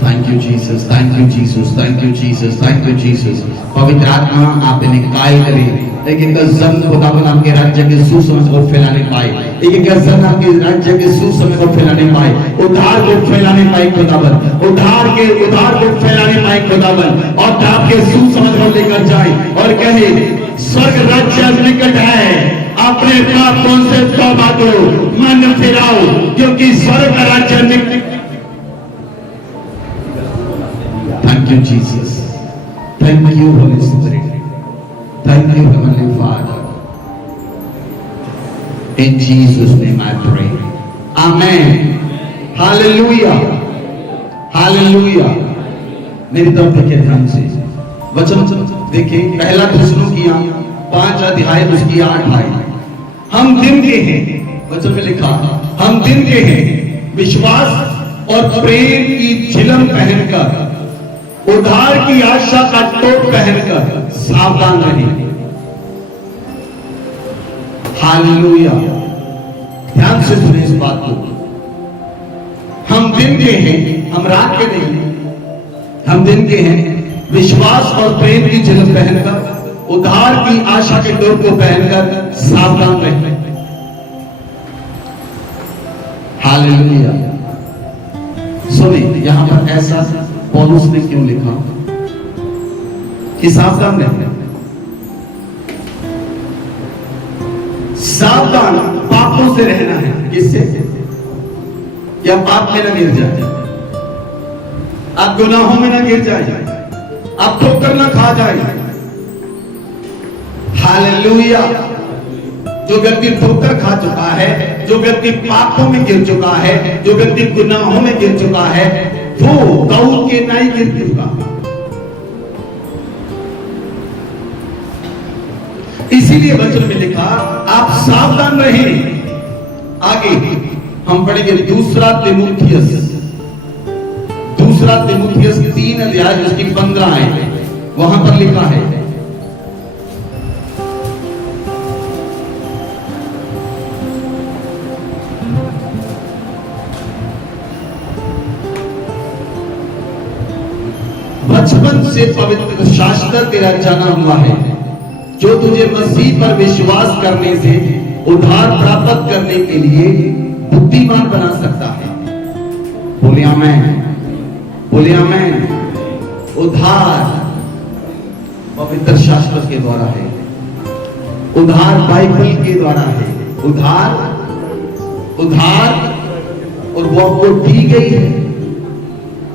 Thank you Jesus, thank you Jesus, thank you Jesus, thank you Jesus. पवित्र आत्मा आप इन्हें काय करें, एक गजन खुदावन आपके राज्य के सुसमाचार को फैलाने पाए, एक गजन आपके राज्य के सुसमाचार को फैलाने पाए, उद्धार को फैलाने पाए खुदावन, उद्धार को फैलाने पाए खुदावन, और आपके सुसमाचार को लेकर जाए और कहे स्वर्ग राज्य निकट है, अपने पापों से तौबा करो, मन फिराओ, क्योंकि स्वर्ग का राज्य निकट। Thank you, Jesus. Thank you, Holy Spirit. Thank you, Heavenly Father. In Jesus' name I pray. Amen. Hallelujah. Hallelujah. मेरी तरफ देखिए ध्यान से, वचन देखिए, पहला थिस्सलुनीकियों 5 अध्याय उसकी 8 आयत। हम दिन के हैं, वचन में लिखा, हम दिन के हैं, विश्वास और प्रेम की झिलम पहनकर, उद्धार की आशा का टोप पहनकर सावधान रहें। हालेलुया। ध्यान से सुने इस बात को। हम दिन के हैं, हम रात के नहीं, हम दिन के हैं, विश्वास और प्रेम की झिलम पहनकर, उद्धार की आशा के टोप को पहनकर सावधान रहें। हालेलुया। सुनिए, यहां पर ऐसा पौलुस ने क्यों लिखा कि सावधान रहना, सावधान पापों से रहना है। किससे? क्या पाप में ना गिर जाए, आप गुनाहों में ना गिर जाए, आप ठोकर ना खा जाए। हालेलुया। जो व्यक्ति ठोकर खा चुका है, जो व्यक्ति पापों में गिर चुका है, जो व्यक्ति गुनाहों में गिर चुका है, वो दाऊद के नहीं गिर चुका। इसीलिए वचन में लिखा, आप सावधान रहें। आगे हम पढ़ेंगे दूसरा तीमुथियुस 3 अध्याय उसकी 15 है, वहां पर लिखा है, बचपन से पवित्र शास्त्र तेरा जाना हुआ है, जो तुझे मसीह पर विश्वास करने से उद्धार प्राप्त करने के लिए बुद्धिमान बना सकता है। बोले आमेन, बोले आमेन। उद्धार पवित्र शास्त्र के द्वारा है, उद्धार बाइबल के द्वारा है। उद्धार और वो आपको दी गई है,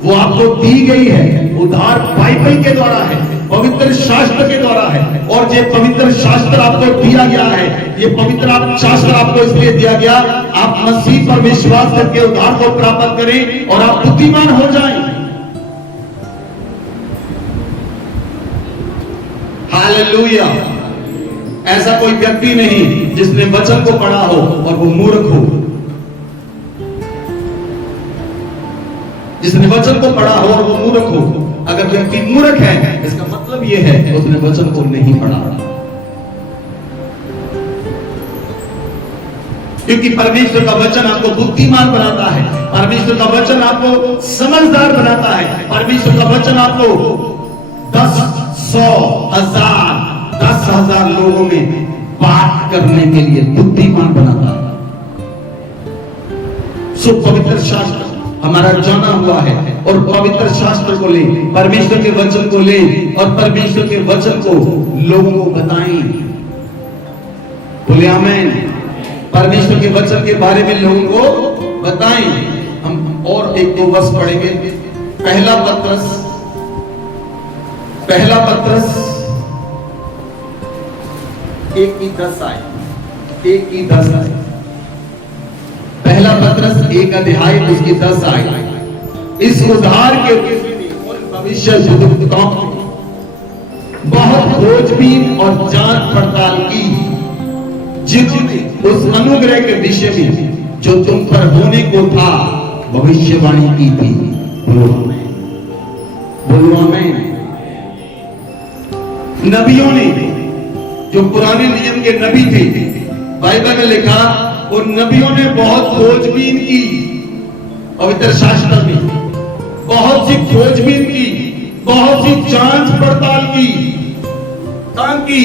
वो आपको दी गई है। उद्धार बाइबल के द्वारा है, पवित्र शास्त्र के द्वारा है। और ये पवित्र शास्त्र आपको दिया गया है, ये पवित्र शास्त्र आपको इसलिए दिया गया, आप मसीह पर विश्वास करके उद्धार को प्राप्त करें और आप बुद्धिमान हो जाएं। हालेलुया। ऐसा कोई व्यक्ति नहीं जिसने वचन को पढ़ा हो और वो मूर्ख हो। जिसने वचन को पढ़ा हो और वो मूर्ख हो। अगर व्यक्ति मूर्ख है इसका मतलब यह है उसने वचन को नहीं पढ़ा। क्योंकि परमेश्वर का वचन आपको बुद्धिमान बनाता है, परमेश्वर का वचन आपको समझदार बनाता है, परमेश्वर का वचन आपको 10, 100, 1000, 10,000 लोगों में बात करने के लिए बुद्धिमान बनाता है। सो पवित्र शास्त्र हमारा जाना हुआ है और पवित्र शास्त्र को ले, परमेश्वर के वचन को ले और परमेश्वर के वचन को लोगों को बताएं। बोले आमीन। परमेश्वर के वचन के बारे में लोगों को बताएं। हम और एक दो वर्ष पढ़ेंगे। पहला पत्रस 1:10 आए। पहला पत्रस 1 अध्याय उसकी 10 आए। इस उद्धार के भविष्य बहुत खोजबीन और जांच पड़ताल की, जिन्होंने उस अनुग्रह के विषय में जो तुम पर होने को था भविष्यवाणी की थी। बोलो आमीन। नबियों ने, जो पुराने नियम के नबी थे, बाइबल में लिखा उन नबियों ने बहुत खोजबीन की, पवित्र शास्त्र में बहुत सी खोजबीन की, बहुत सी जांच पड़ताल की, ताकि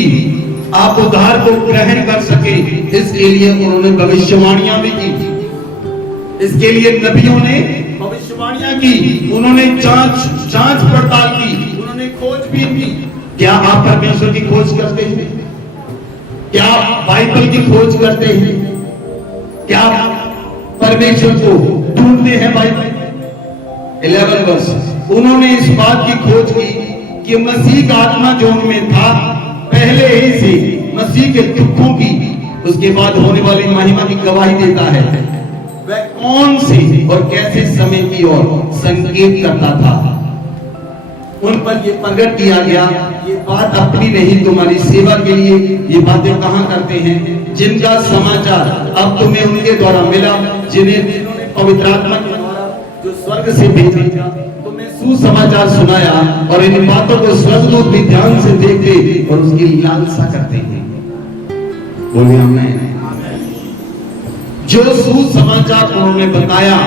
आप उद्धार को ग्रहण कर सके। इसके लिए उन्होंने भविष्यवाणियां भी की। इसके लिए नबियों ने भविष्यवाणियां की, उन्होंने जांच पड़ताल की, उन्होंने खोजबीन की। क्या आप परमेश्वर की खोज करते हैं? क्या आप बाइबल की खोज करते हैं? क्या परमेश्वर को ढूंढते हैं? बाइबल 11 वर्ष उन्होंने इस बात की खोज की कि मसीह का आत्मा जो उनमें था पहले ही से मसीह के दुखों की, उसके बाद होने वाली महिमा की गवाही देता है। वह कौन से और कैसे समय की ओर संकेत करता था, उन पर यह प्रकट किया गया। ये बात अपनी नहीं, तुम्हारी सेवा के लिए ये बातें कहां करते हैं, जिनका समाचार अब तुम्हें उनके द्वारा मिला, जिन्हें पवित्र आत्मा के द्वारा जो स्वर्ग से भेजा, तुम्हें सुसमाचार सुनाया। और इन बातों को स्वर्गदूत भी ध्यान से देखते और उसकी लालसा करते हैं। बोलिए आमीन। जो सुसमाचार उन्होंने बताया,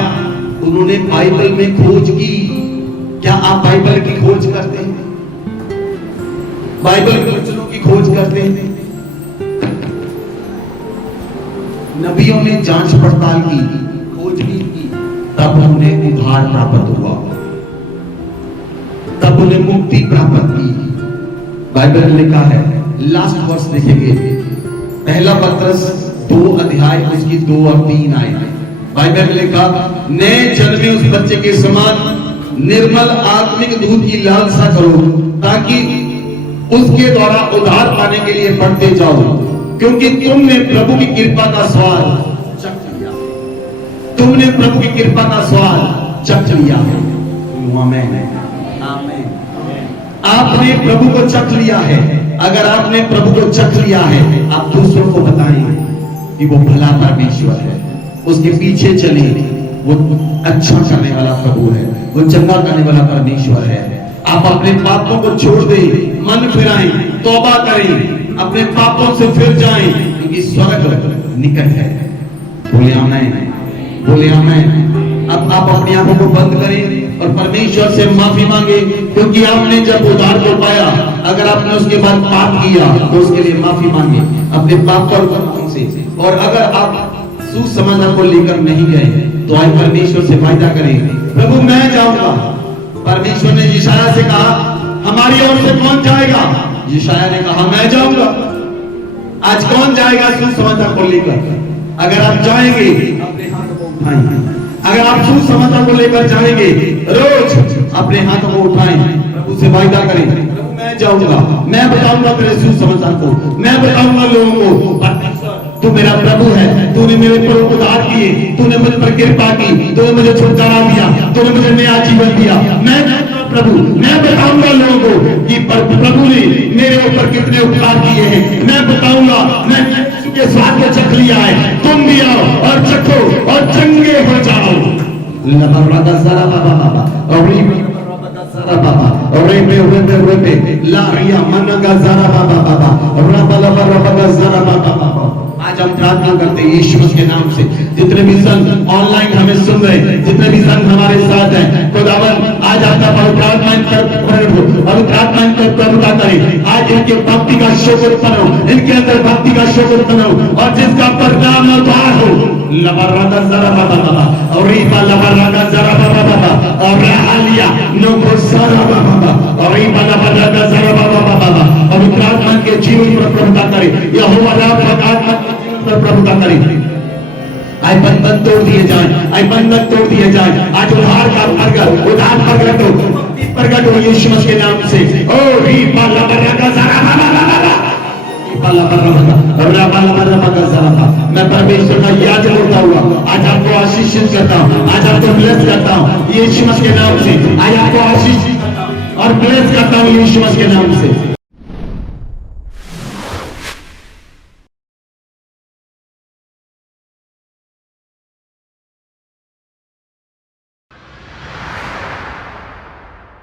उन्होंने बाइबल में खोज की। क्या आप बाइबल की खोज करते हैं? बाइबल के वचनों की खोज करते हैं? नबियों ने जांच पड़ताल की, खोज भी की, तब उन्हें उद्धार प्राप्त हुआ, तब उन्हें मुक्ति प्राप्त की। बाइबल में लिखा है, लास्ट वर्स देखेंगे, पहला पत्रस 2 अध्याय उसकी 2 और 3 आए। बाइबल में लिखा, नए जन्मे उस बच्चे के समान निर्मल आत्मिक दूध की लालसा करो, ताकि उसके द्वारा उद्धार पाने के लिए बढ़ते जाओ, क्योंकि तुमने प्रभु की कृपा का स्वाद चख लिया। तुमने प्रभु की कृपा का स्वाद चख लिया है। आमीन। आपने प्रभु को चख लिया है। अगर आपने प्रभु को चख लिया है, आप दूसरों को बताएं कि वो भला परमेश्वर है, उसके पीछे चले। वो अच्छा करने वाला प्रभु है, वो चंगा करने वाला परमेश्वर है। आप अपने पापों को छोड़ दें, मन फिराएं, तौबा करें, अपने पापों से फिर जाएं, क्योंकि स्वर्ग निकट है। बोले आमीन। बोले आमीन। अब आप अपनी आंखों को बंद करें और परमेश्वर से माफी मांगे, क्योंकि आपने जब उद्धार को पाया, अगर आपने उसके बाद पाप किया तो उसके लिए माफी मांगे अपने पाप और गुनाहों से। और अगर आप सुसमाचार को लेकर नहीं गए तो आज परमेश्वर से वायदा करें, प्रभु मैं जाऊंगा। परमेश्वर ने यशायाह से कहा, हमारी ओर से कौन जाएगा? यशायाह ने कहा, मैं जाऊंगा। आज कौन जाएगा सुसमाचार को लेकर? अगर आप जाएंगे, अपने हाथ को उठाएं। अगर आप सुसमाचार को लेकर जाएंगे, रोज अपने हाथों को उठाएं, प्रभु से वायदा करें, प्रभु मैं जाऊंगा, मैं बताऊंगा तेरे सुसमाचार को, मैं बताऊंगा लोगों को तू मेरा प्रभु है, तूने मेरे पर उद्धार किए, तूने मुझ पर कृपा की, तूने मुझे छुटकारा दिया, तूने मुझे नया जीवन दिया। मैं प्रभु, मैं बताऊंगा लोगों को कि प्रभु ने मेरे ऊपर कितने उपकार किए हैं। मैं बताऊंगा, मैं के स्वाद को चख लिया है, तुम भी आओ और चखो और चंगे हो जाओ। लबरदा जरा बाबा बाबा और जरा बाबा और रे लारिया मनगा जरा बाबा बाबा रबा जरा बाबा बाबा। आज हम प्रार्थना करते हैं यीशु मसीह के नाम से, जितने भी संत ऑनलाइन हमें सुन रहे हैं, जितने भी संत हमारे साथ हैं, खुदावन आज आपका पवित्र आत्मा इन पर प्रकट हो, पवित्र आत्मा इन पर प्रभुता करे। आज इनके भक्ति का शोक उत्पन्न हो, इनके अंदर भक्ति का शोक उत्पन्न हो और जिसका परिणाम उद्धार हो। लबरदा जरा बाबा बाबा और रीपा लबरदा जरा बाबा बाबा और हालिया नो सारा बाबा और रीपा लबरदा जरा बाबा बाबा। पवित्र आत्मा के जीवन पर प्रभुता करे, यहोवा राम आत्मा पर प्रभुता करे। आए बंधन तोड़ दिए जाए, आए बंधन तोड़ दिए जाए। आज उद्धार का उद्धार प्रकट हो, प्रकट हो यीशु मसीह के नाम से। ओ रीपा लबरदा जरा बाबा बाबा मैं परमेश्वर का याद करता हुआ आज आपको आशीषित करता हूँ, आज आपको ब्लेस करता हूँ यीशु मसीह के नाम से। आज आपको आशीष और ब्लेस करता हूँ यीशु मसीह के नाम से।